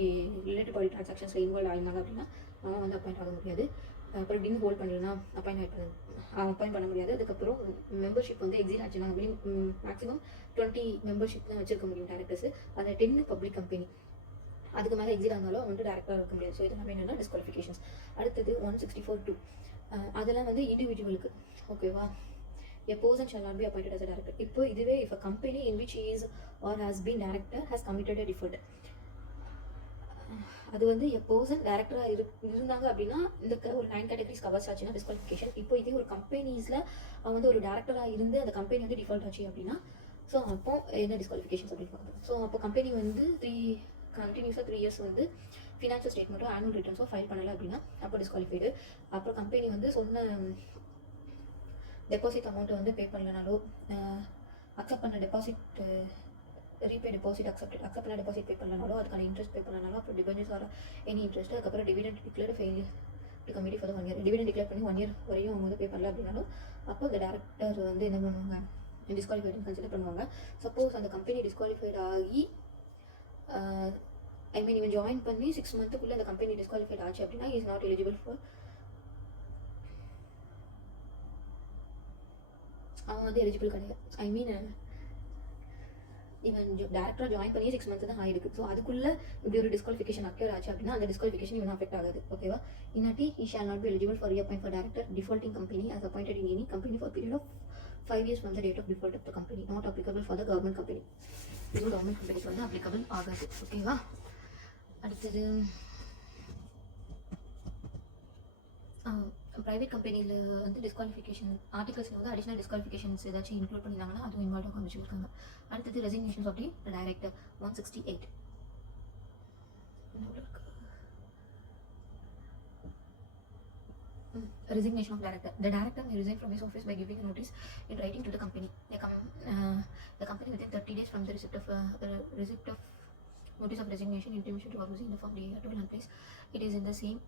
ரிலேட்டட் பார்ட்டி ட்ரான்சாக்ஷன்ஸில் இன்வால்வ் ஆயிருந்தாங்க அப்படின்னா அவங்க வந்து அப்பாயிண்ட் ஆக முடியாது. அப்புறம் டின் ஹோல்ட் பண்ணுறதுனா அப்பாயிண்ட் பண்ண முடியாது. அதுக்கப்புறம் மெம்பர்ஷிப் வந்து எக்ஸிட் ஆச்சுன்னா மேக்ஸிமம் 20 மெம்பர்ஷிப் தான் வச்சிருக்க முடியும் டேரக்டர்ஸ். அதை 10 பப்ளிக் கம்பெனி அதுக்கு மேலே எக்ஸிட் ஆனாலும் வந்து டேரக்டாக இருக்க முடியாது. ஸோ இதெல்லாம் என்னென்னா டிஸ்குவாலிஃபிகேஷன்ஸ். அடுத்தது 164(2) அதெல்லாம் வந்து இண்டிவிஜுவலுக்கு ஓகேவா. A person shall not be appointed as a director. இப்போ இதுவே if a company in which he is or has been director has committed a default, அது வந்து a person டேரக்டராக இருந்தாங்க அப்படின்னா இந்த ஒரு 9 categories கவர்ஸ் ஆச்சுன்னா டிஸ்குவாலிஃபிகேஷன். இப்போ இதே ஒரு கம்பெனிஸில் அவன் வந்து ஒரு டேரக்டராக இருந்து அந்த கம்பெனி வந்து டிஃபால்ட் ஆச்சு அப்படின்னா ஸோ அப்போ என்ன டிஸ்குவாலிஃபிகேஷன்ஸ் அப்படின்னு பார்க்கணும். ஸோ அப்போ கம்பெனி வந்து 3 years வந்து ஃபினான்ஷியல் ஸ்டேட்மெண்ட்டோ ஆனுவல் ரிட்டர்ன்ஸோ ஃபைல் பண்ணலை அப்படின்னா அப்போ டிஸ்குவாலிஃபைடு. அப்புறம் கம்பெனி வந்து சொன்ன டெபாசிட் அமௌண்ட்டை வந்து பே பண்ணலனாலோ அக்செப்ட் பண்ண டெபாசிட் ரீபே டெபாசிட் அக்செப்ட் பண்ண டெபாசிட் பே பண்ணலனாலோ அதுக்கான இன்ட்ரெஸ்ட் பே பண்ணலனாலோ அப்புறம் டிபெஞ்சர்ஸ் ஆர் எனி இன்ட்ரெஸ்ட் அதுக்கப்புறம் dividend declare failure to committee for 1 year dividend declare பண்ணி 1 year வரையும் அவங்க வந்து பே பண்ணல அப்படின்னாலும் அப்போ அந்த டேரக்டர் வந்து என்ன பண்ணுவாங்க டிஸ்குவாலிஃபைடுன்னு கன்சிடர் பண்ணுவாங்க. சப்போஸ் அந்த கம்பெனி டிஸ்குவாலிஃபைட் ஆகி இவன் ஜாயின் பண்ணி 6 months அந்த கம்பெனி டிஸ்குவாலிஃபைட் ஆச்சு அப்படின்னா இஸ் நாட் எலிஜிபிள் ஃபார் அவன் வந்து எலிஜிபிள் கிடையாது. இவன் டேரக்டராக ஜாயின் பண்ணி 6 months தான் ஆயிருக்கு. ஸோ அதுக்குள்ளே இப்படி ஒரு டிஸ்குவாலிஃபிகேஷன் அக்யூர் ஆச்சு அப்படின்னா அந்த டிஸ்குவாலிஃபிகேஷன் இவன் அஃபெக்ட் ஆகாது ஓகேவா. இன்னாட்டி he shall not be eligible for reappoint for director defaulting company as appointed in any company for period of 5 years from the date of default of the company, not applicable for the government company. இது government கம்பெனிக்கு வந்து applicable ஆகாது ஓகேவா. அடுத்தது private கம்பெனியில் வந்து disqualification ஆர்டிகல்ஸில் வந்து additional டிஸ்குவாலிஃபிகேஷன்ஸ் ஏதாச்சும் இன்க்ளூட் பண்ணியிருந்தாங்கன்னா அதுவும் இன்வால்வ் ஆக வச்சுருக்காங்க. அடுத்தது resignations of the director 168 resignation of director. The director may resign from his office by giving a notice in writing to the company. The company within 30 days from the receipt of notice of resignation, intimation to Abuzi in the form to and place. It is in the same.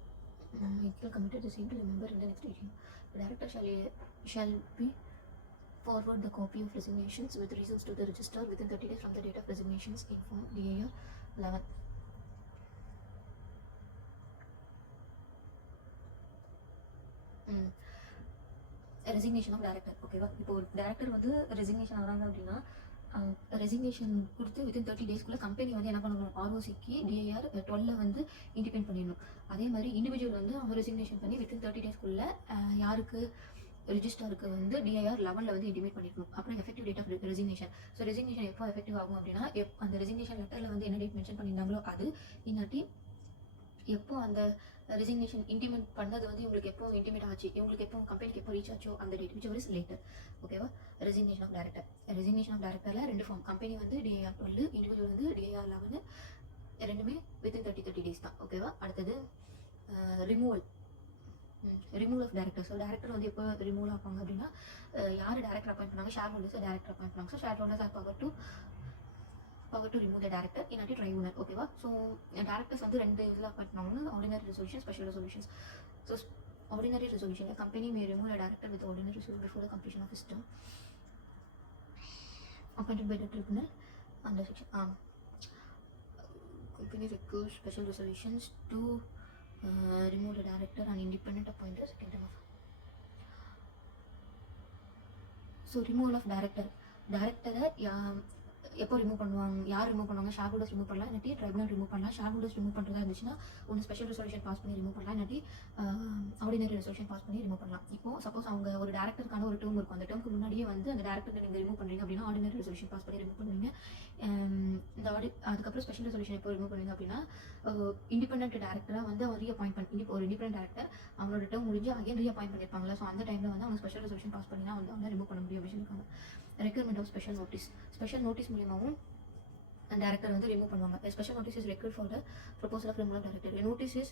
It will committed the same to the member in the next AGM. The director shall be forward the copy of resignations with reasons to the register within 30 days from the date of resignations in form DAR 11. Resignation of director ஓகேவா. இப்போ ஒரு director வந்து resignation ஆகிறாங்க அப்படின்னா resignation கொடுத்து within 30 டேஸ்க்குள்ளே company வந்து என்ன பண்ணணும், ஆர்ஓசிக்கு டிஏஆர் 12 வந்து இண்டிபெண்ட் பண்ணிடணும். அதே மாதிரி இண்டிவிஜுவல் வந்து அவங்க ரெசிக்னேஷன் பண்ணி வித்தின் 30 டேஸ்க்குள்ளே யாருக்கு ரிஜிஸ்டருக்கு வந்து டிஐஆர் 11 வந்து இன்டிமேட் பண்ணிருக்கணும். அப்புறம் effective date of resignation. So resignation எப்போ எஃபெக்டிவ் ஆகும் அப்படின்னா, அந்த ரெசிக்னேஷன் லெட்டரில் வந்து என்ன டேட் மென்ஷன் பண்ணியிருந்தாங்களோ அது, இல்லாட்டி எப்போ அந்த ரெசிக்னேஷன் இன்டிமேட் பண்ணது வந்து இவங்களுக்கு எப்போ இன்டிமேட் ஆச்சு, இவங்களுக்கு எப்போ கம்பெனிக்கு எப்போ ரீச் ஆச்சோ அந்த டேட் விச் இஸ் லேட்டர். ஓகேவா? Resignation of director. Resignation of டேரக்டரில் 2 ஃபார்ம். கம்பெனி வந்து டிஐஆர் 12, இண்டிவிஜுவல் வந்து டிஐஆர் 11. ரெண்டுமே வித்தின் 30 டேஸ் தான். ஓகேவா? அடுத்தது removal of director. So director வந்து எப்போ ரிமூவல் ஆப்பாங்க அப்படின்னா, யார் டேரக்டர் அப்பாயிண்ட் பண்ணாங்க, ஷேர் ஹோல்டர்ஸ் டேரக்டர் அப்பாயிண்ட் பண்ணாங்க. So share holders or power to remove the director இல்லாட்டி ட்ரைபுனல். ஓகேவா? ஸோ டேரக்டர்ஸ் வந்து 2 இதில் அப்பாயிண்ட் பண்ணுவாங்க, ordinary resolution, special resolutions. So ordinary resolution, company May remove a director with ordinary resolution before the completion of his term appointed by the tribunal under section company requires special resolutions to remove the director and independent appoint the second term of. So removal of director எப்போ remove பண்ணுவாங்க, யார் remove பண்ணுவாங்க, share holders remove பண்ணலாம், இல்லாட்டி tribunal remove பண்ணலாம். Share holders remove பண்ணுறதா இருந்துச்சுன்னா ஒன்று ஸ்பெஷல் ரெசல்யூஷன் பாஸ் பண்ணி ரிமூவ் பண்ணலாம், இல்லாட்டி ஆர்டினரி ரெசல்யூஷன் பாஸ் பண்ணி ரிமூவ் பண்ணலாம். இப்போ சப்போஸ் அவங்க ஒரு டேரக்டருக்கான ஒரு டேர்ம் இருக்கும், அந்த டேர்முக்கு முன்னாடியே வந்து அந்த டேரக்டர் நீங்கள் ரிமூவ் பண்ணுறீங்க அப்படின்னா ஆர்டினரி ரெசல்யூஷன் பாஸ் பண்ணி ரிமூவ் பண்ணுவீங்க. இந்த அதுக்கப்புறம் ஸ்பெஷல் ரெசல்யூஷன் எப்போ ரிமூவ் பண்ணுவீங்க அப்படின்னா, இண்டிபெண்டன்ட் டேரக்டராக வந்து அவர் ரீஅப்பாயிண்ட் பண்ணி, ஒரு இண்டிபெண்டன்ட் டேரக்டர் அவங்களோட டேர்ம் முடிஞ்சு அகைன் ரீஅப்பாயிண்ட் பண்ணியிருப்பாங்களா, ஸோ அந்த டைமில் வந்து அவங்க ஸ்பெஷல் ரெசல்யூஷன் பாஸ் பண்ணினா வந்து ரிமூவ் பண்ண முடியும் அப்படின்னு இருக்காங்க. ரெக்யர்மெண்ட் ஆஃப் ஸ்பெஷல் நோட்டீஸ் மூலியமாகவும் director வந்து remove பண்ணுவாங்க. A special notice is required for the proposal of removal of director. A notice is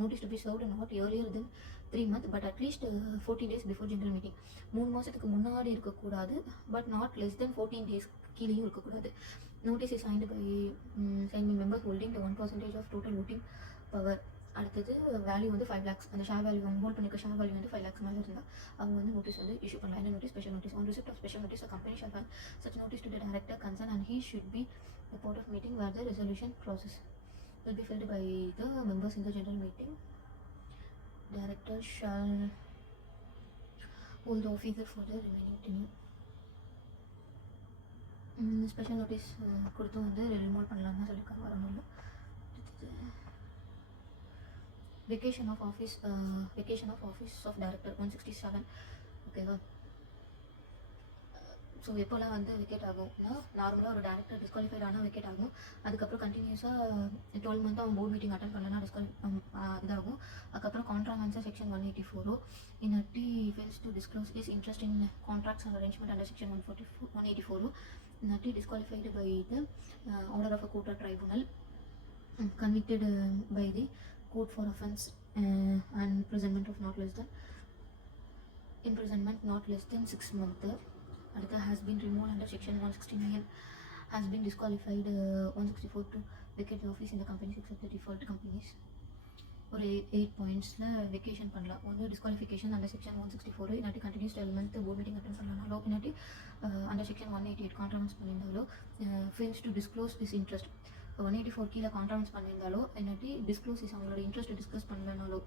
notice to be served not earlier than 3 months but at least 14 days before general meeting. 3 மாசத்துக்கு முன்னாடி இருக்கக்கூடாது, but not less than 14 days கீழேயும் இருக்கக்கூடாது. Notice is signed by members holding the 1% of total voting power. அடுத்தது value வந்து 5 lakhs. அந்த share value அவங்க hold பண்ணிக்க ஷேர் வேல்யூ வந்து 5 lakhs மேலே இருந்தால் அவங்க வந்து நோட்டீஸ் வந்து இஷ்யூ பண்ணலாம். என்ன notice? Special notice. On receipt of special notice, a company shall have such notice to the director concerned and he should be a part of meeting where the resolution process will be filled by the members in the general meeting. Director shall hold the office for the remaining tenure. Special notice கொடுத்து வந்து remove பண்ணலாம் தான் சொல்லியிருக்காங்க, வரணும் இல்லை. Vacation of office of director 167. ஓகேவா? So எப்போல்லாம் வந்து விக்கெட் ஆகும்னா, நார்மலாக ஒரு டேரக்டர் டிஸ்குவாலிஃபைட் ஆனால் விக்கெட் ஆகும். அதுக்கப்புறம் கண்டினியூஸாக 12 மந்த் அவன் போர்ட் மீட்டிங் அட்டன் பண்ணலன்னா இதாகும். அதுக்கப்புறம் கான்ட்ராக்ட் செக்ஷன் 184 இல்லாட்டி fails to disclose is interest in contracts and arrangement under section 184 இல்லாட்டி disqualified by the order of a court or tribunal convicted by the court for offence and imprisonment not less than 6 months. Aditha has been removed under section 169, has been disqualified 164 to vacate the office in the companies except the default companies. ஒரு 8 பாயிண்ட்ஸில் vacation பண்ணலாம். ஒன்று disqualification under section 164, இல்லாட்டி continues 12 month board meeting attend பண்ணலாம்னாலோ, இல்லாட்டி under section 188 contracts பண்ணியிருந்தாலோ, fails to disclose is interest 184 கீழே contracts பண்ணியிருந்தாலோ, இல்லாட்டி டிஸ்க்ளோஸ் இஸ் அவங்களோட இன்ட்ரெஸ்ட் டிஸ்கஸ் பண்ணலனாலோ,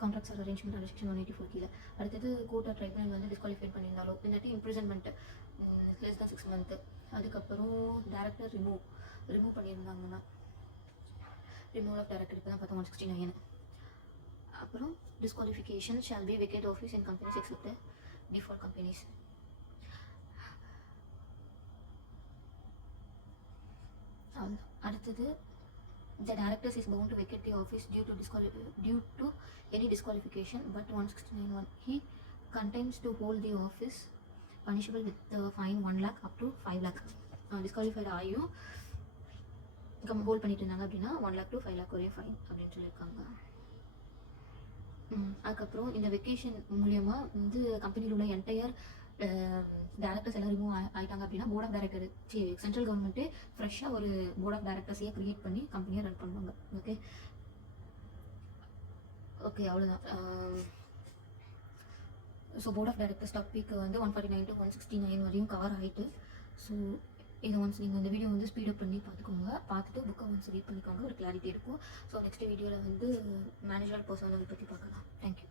contracts or arrangement under section 184 கீழே. அடுத்தது கோர்ட் ஆர் ட்ரைபுனல் வந்து டிஸ்குவாலிஃபை பண்ணியிருந்தாலோ, இல்லாட்டி இம்ப்ரிசன்மெண்ட் லெஸ் தான் 6 மந்த்து. அதுக்கப்புறம் டேரக்டர் ரிமூவ் பண்ணியிருந்தாங்கன்னா, ரிமூவல் ஆஃப் டேரக்டர் இப்போ தான் பார்த்தா 169. அப்புறம் disqualification shall be vacate office in companies except the default companies. அடுத்தது the directors is bound to vacate the office due to any disqualification, but 169(1) he continues to hold the office punishable with the fine 1 lakh up to 5 lakh. Disqualified ஆகியும் hold பண்ணிட்டு இருந்தாங்க அப்படின்னா 1 lakh to 5 lakh ஒரே fine அப்படின்னு சொல்லியிருக்காங்க. அதுக்கப்புறம் இந்த vacation மூலியமாக வந்து கம்பெனியில் உள்ள என்டையர் டேரக்டர்ஸ் எல்லாம் ரிமூவ் ஆகிட்டாங்க அப்படின்னா board of director central government ஃப்ரெஷ்ஷாக ஒரு போர்ட் ஆஃப் டைரக்டர்ஸையே க்ரியேட் பண்ணி கம்பெனியை ரன் பண்ணுவாங்க. ஓகே அவ்வளோதான். So board of directors topic வந்து 149 to 169 வரையும் கவர் ஆகிட்டு. ஸோ இதை ஒன்ஸ் நீங்கள் இந்த வீடியோ வந்து ஸ்பீடப் பண்ணி பார்த்துட்டு புக்கை ஒன்ஸ் ரீட் பண்ணிக்கோங்க, ஒரு கிளாரிட்டி இருக்கும். ஸோ நெக்ஸ்ட் வீடியோவில் வந்து மேனேஜரல் பர்சனல் பற்றி பார்க்கலாம். தேங்க்யூ.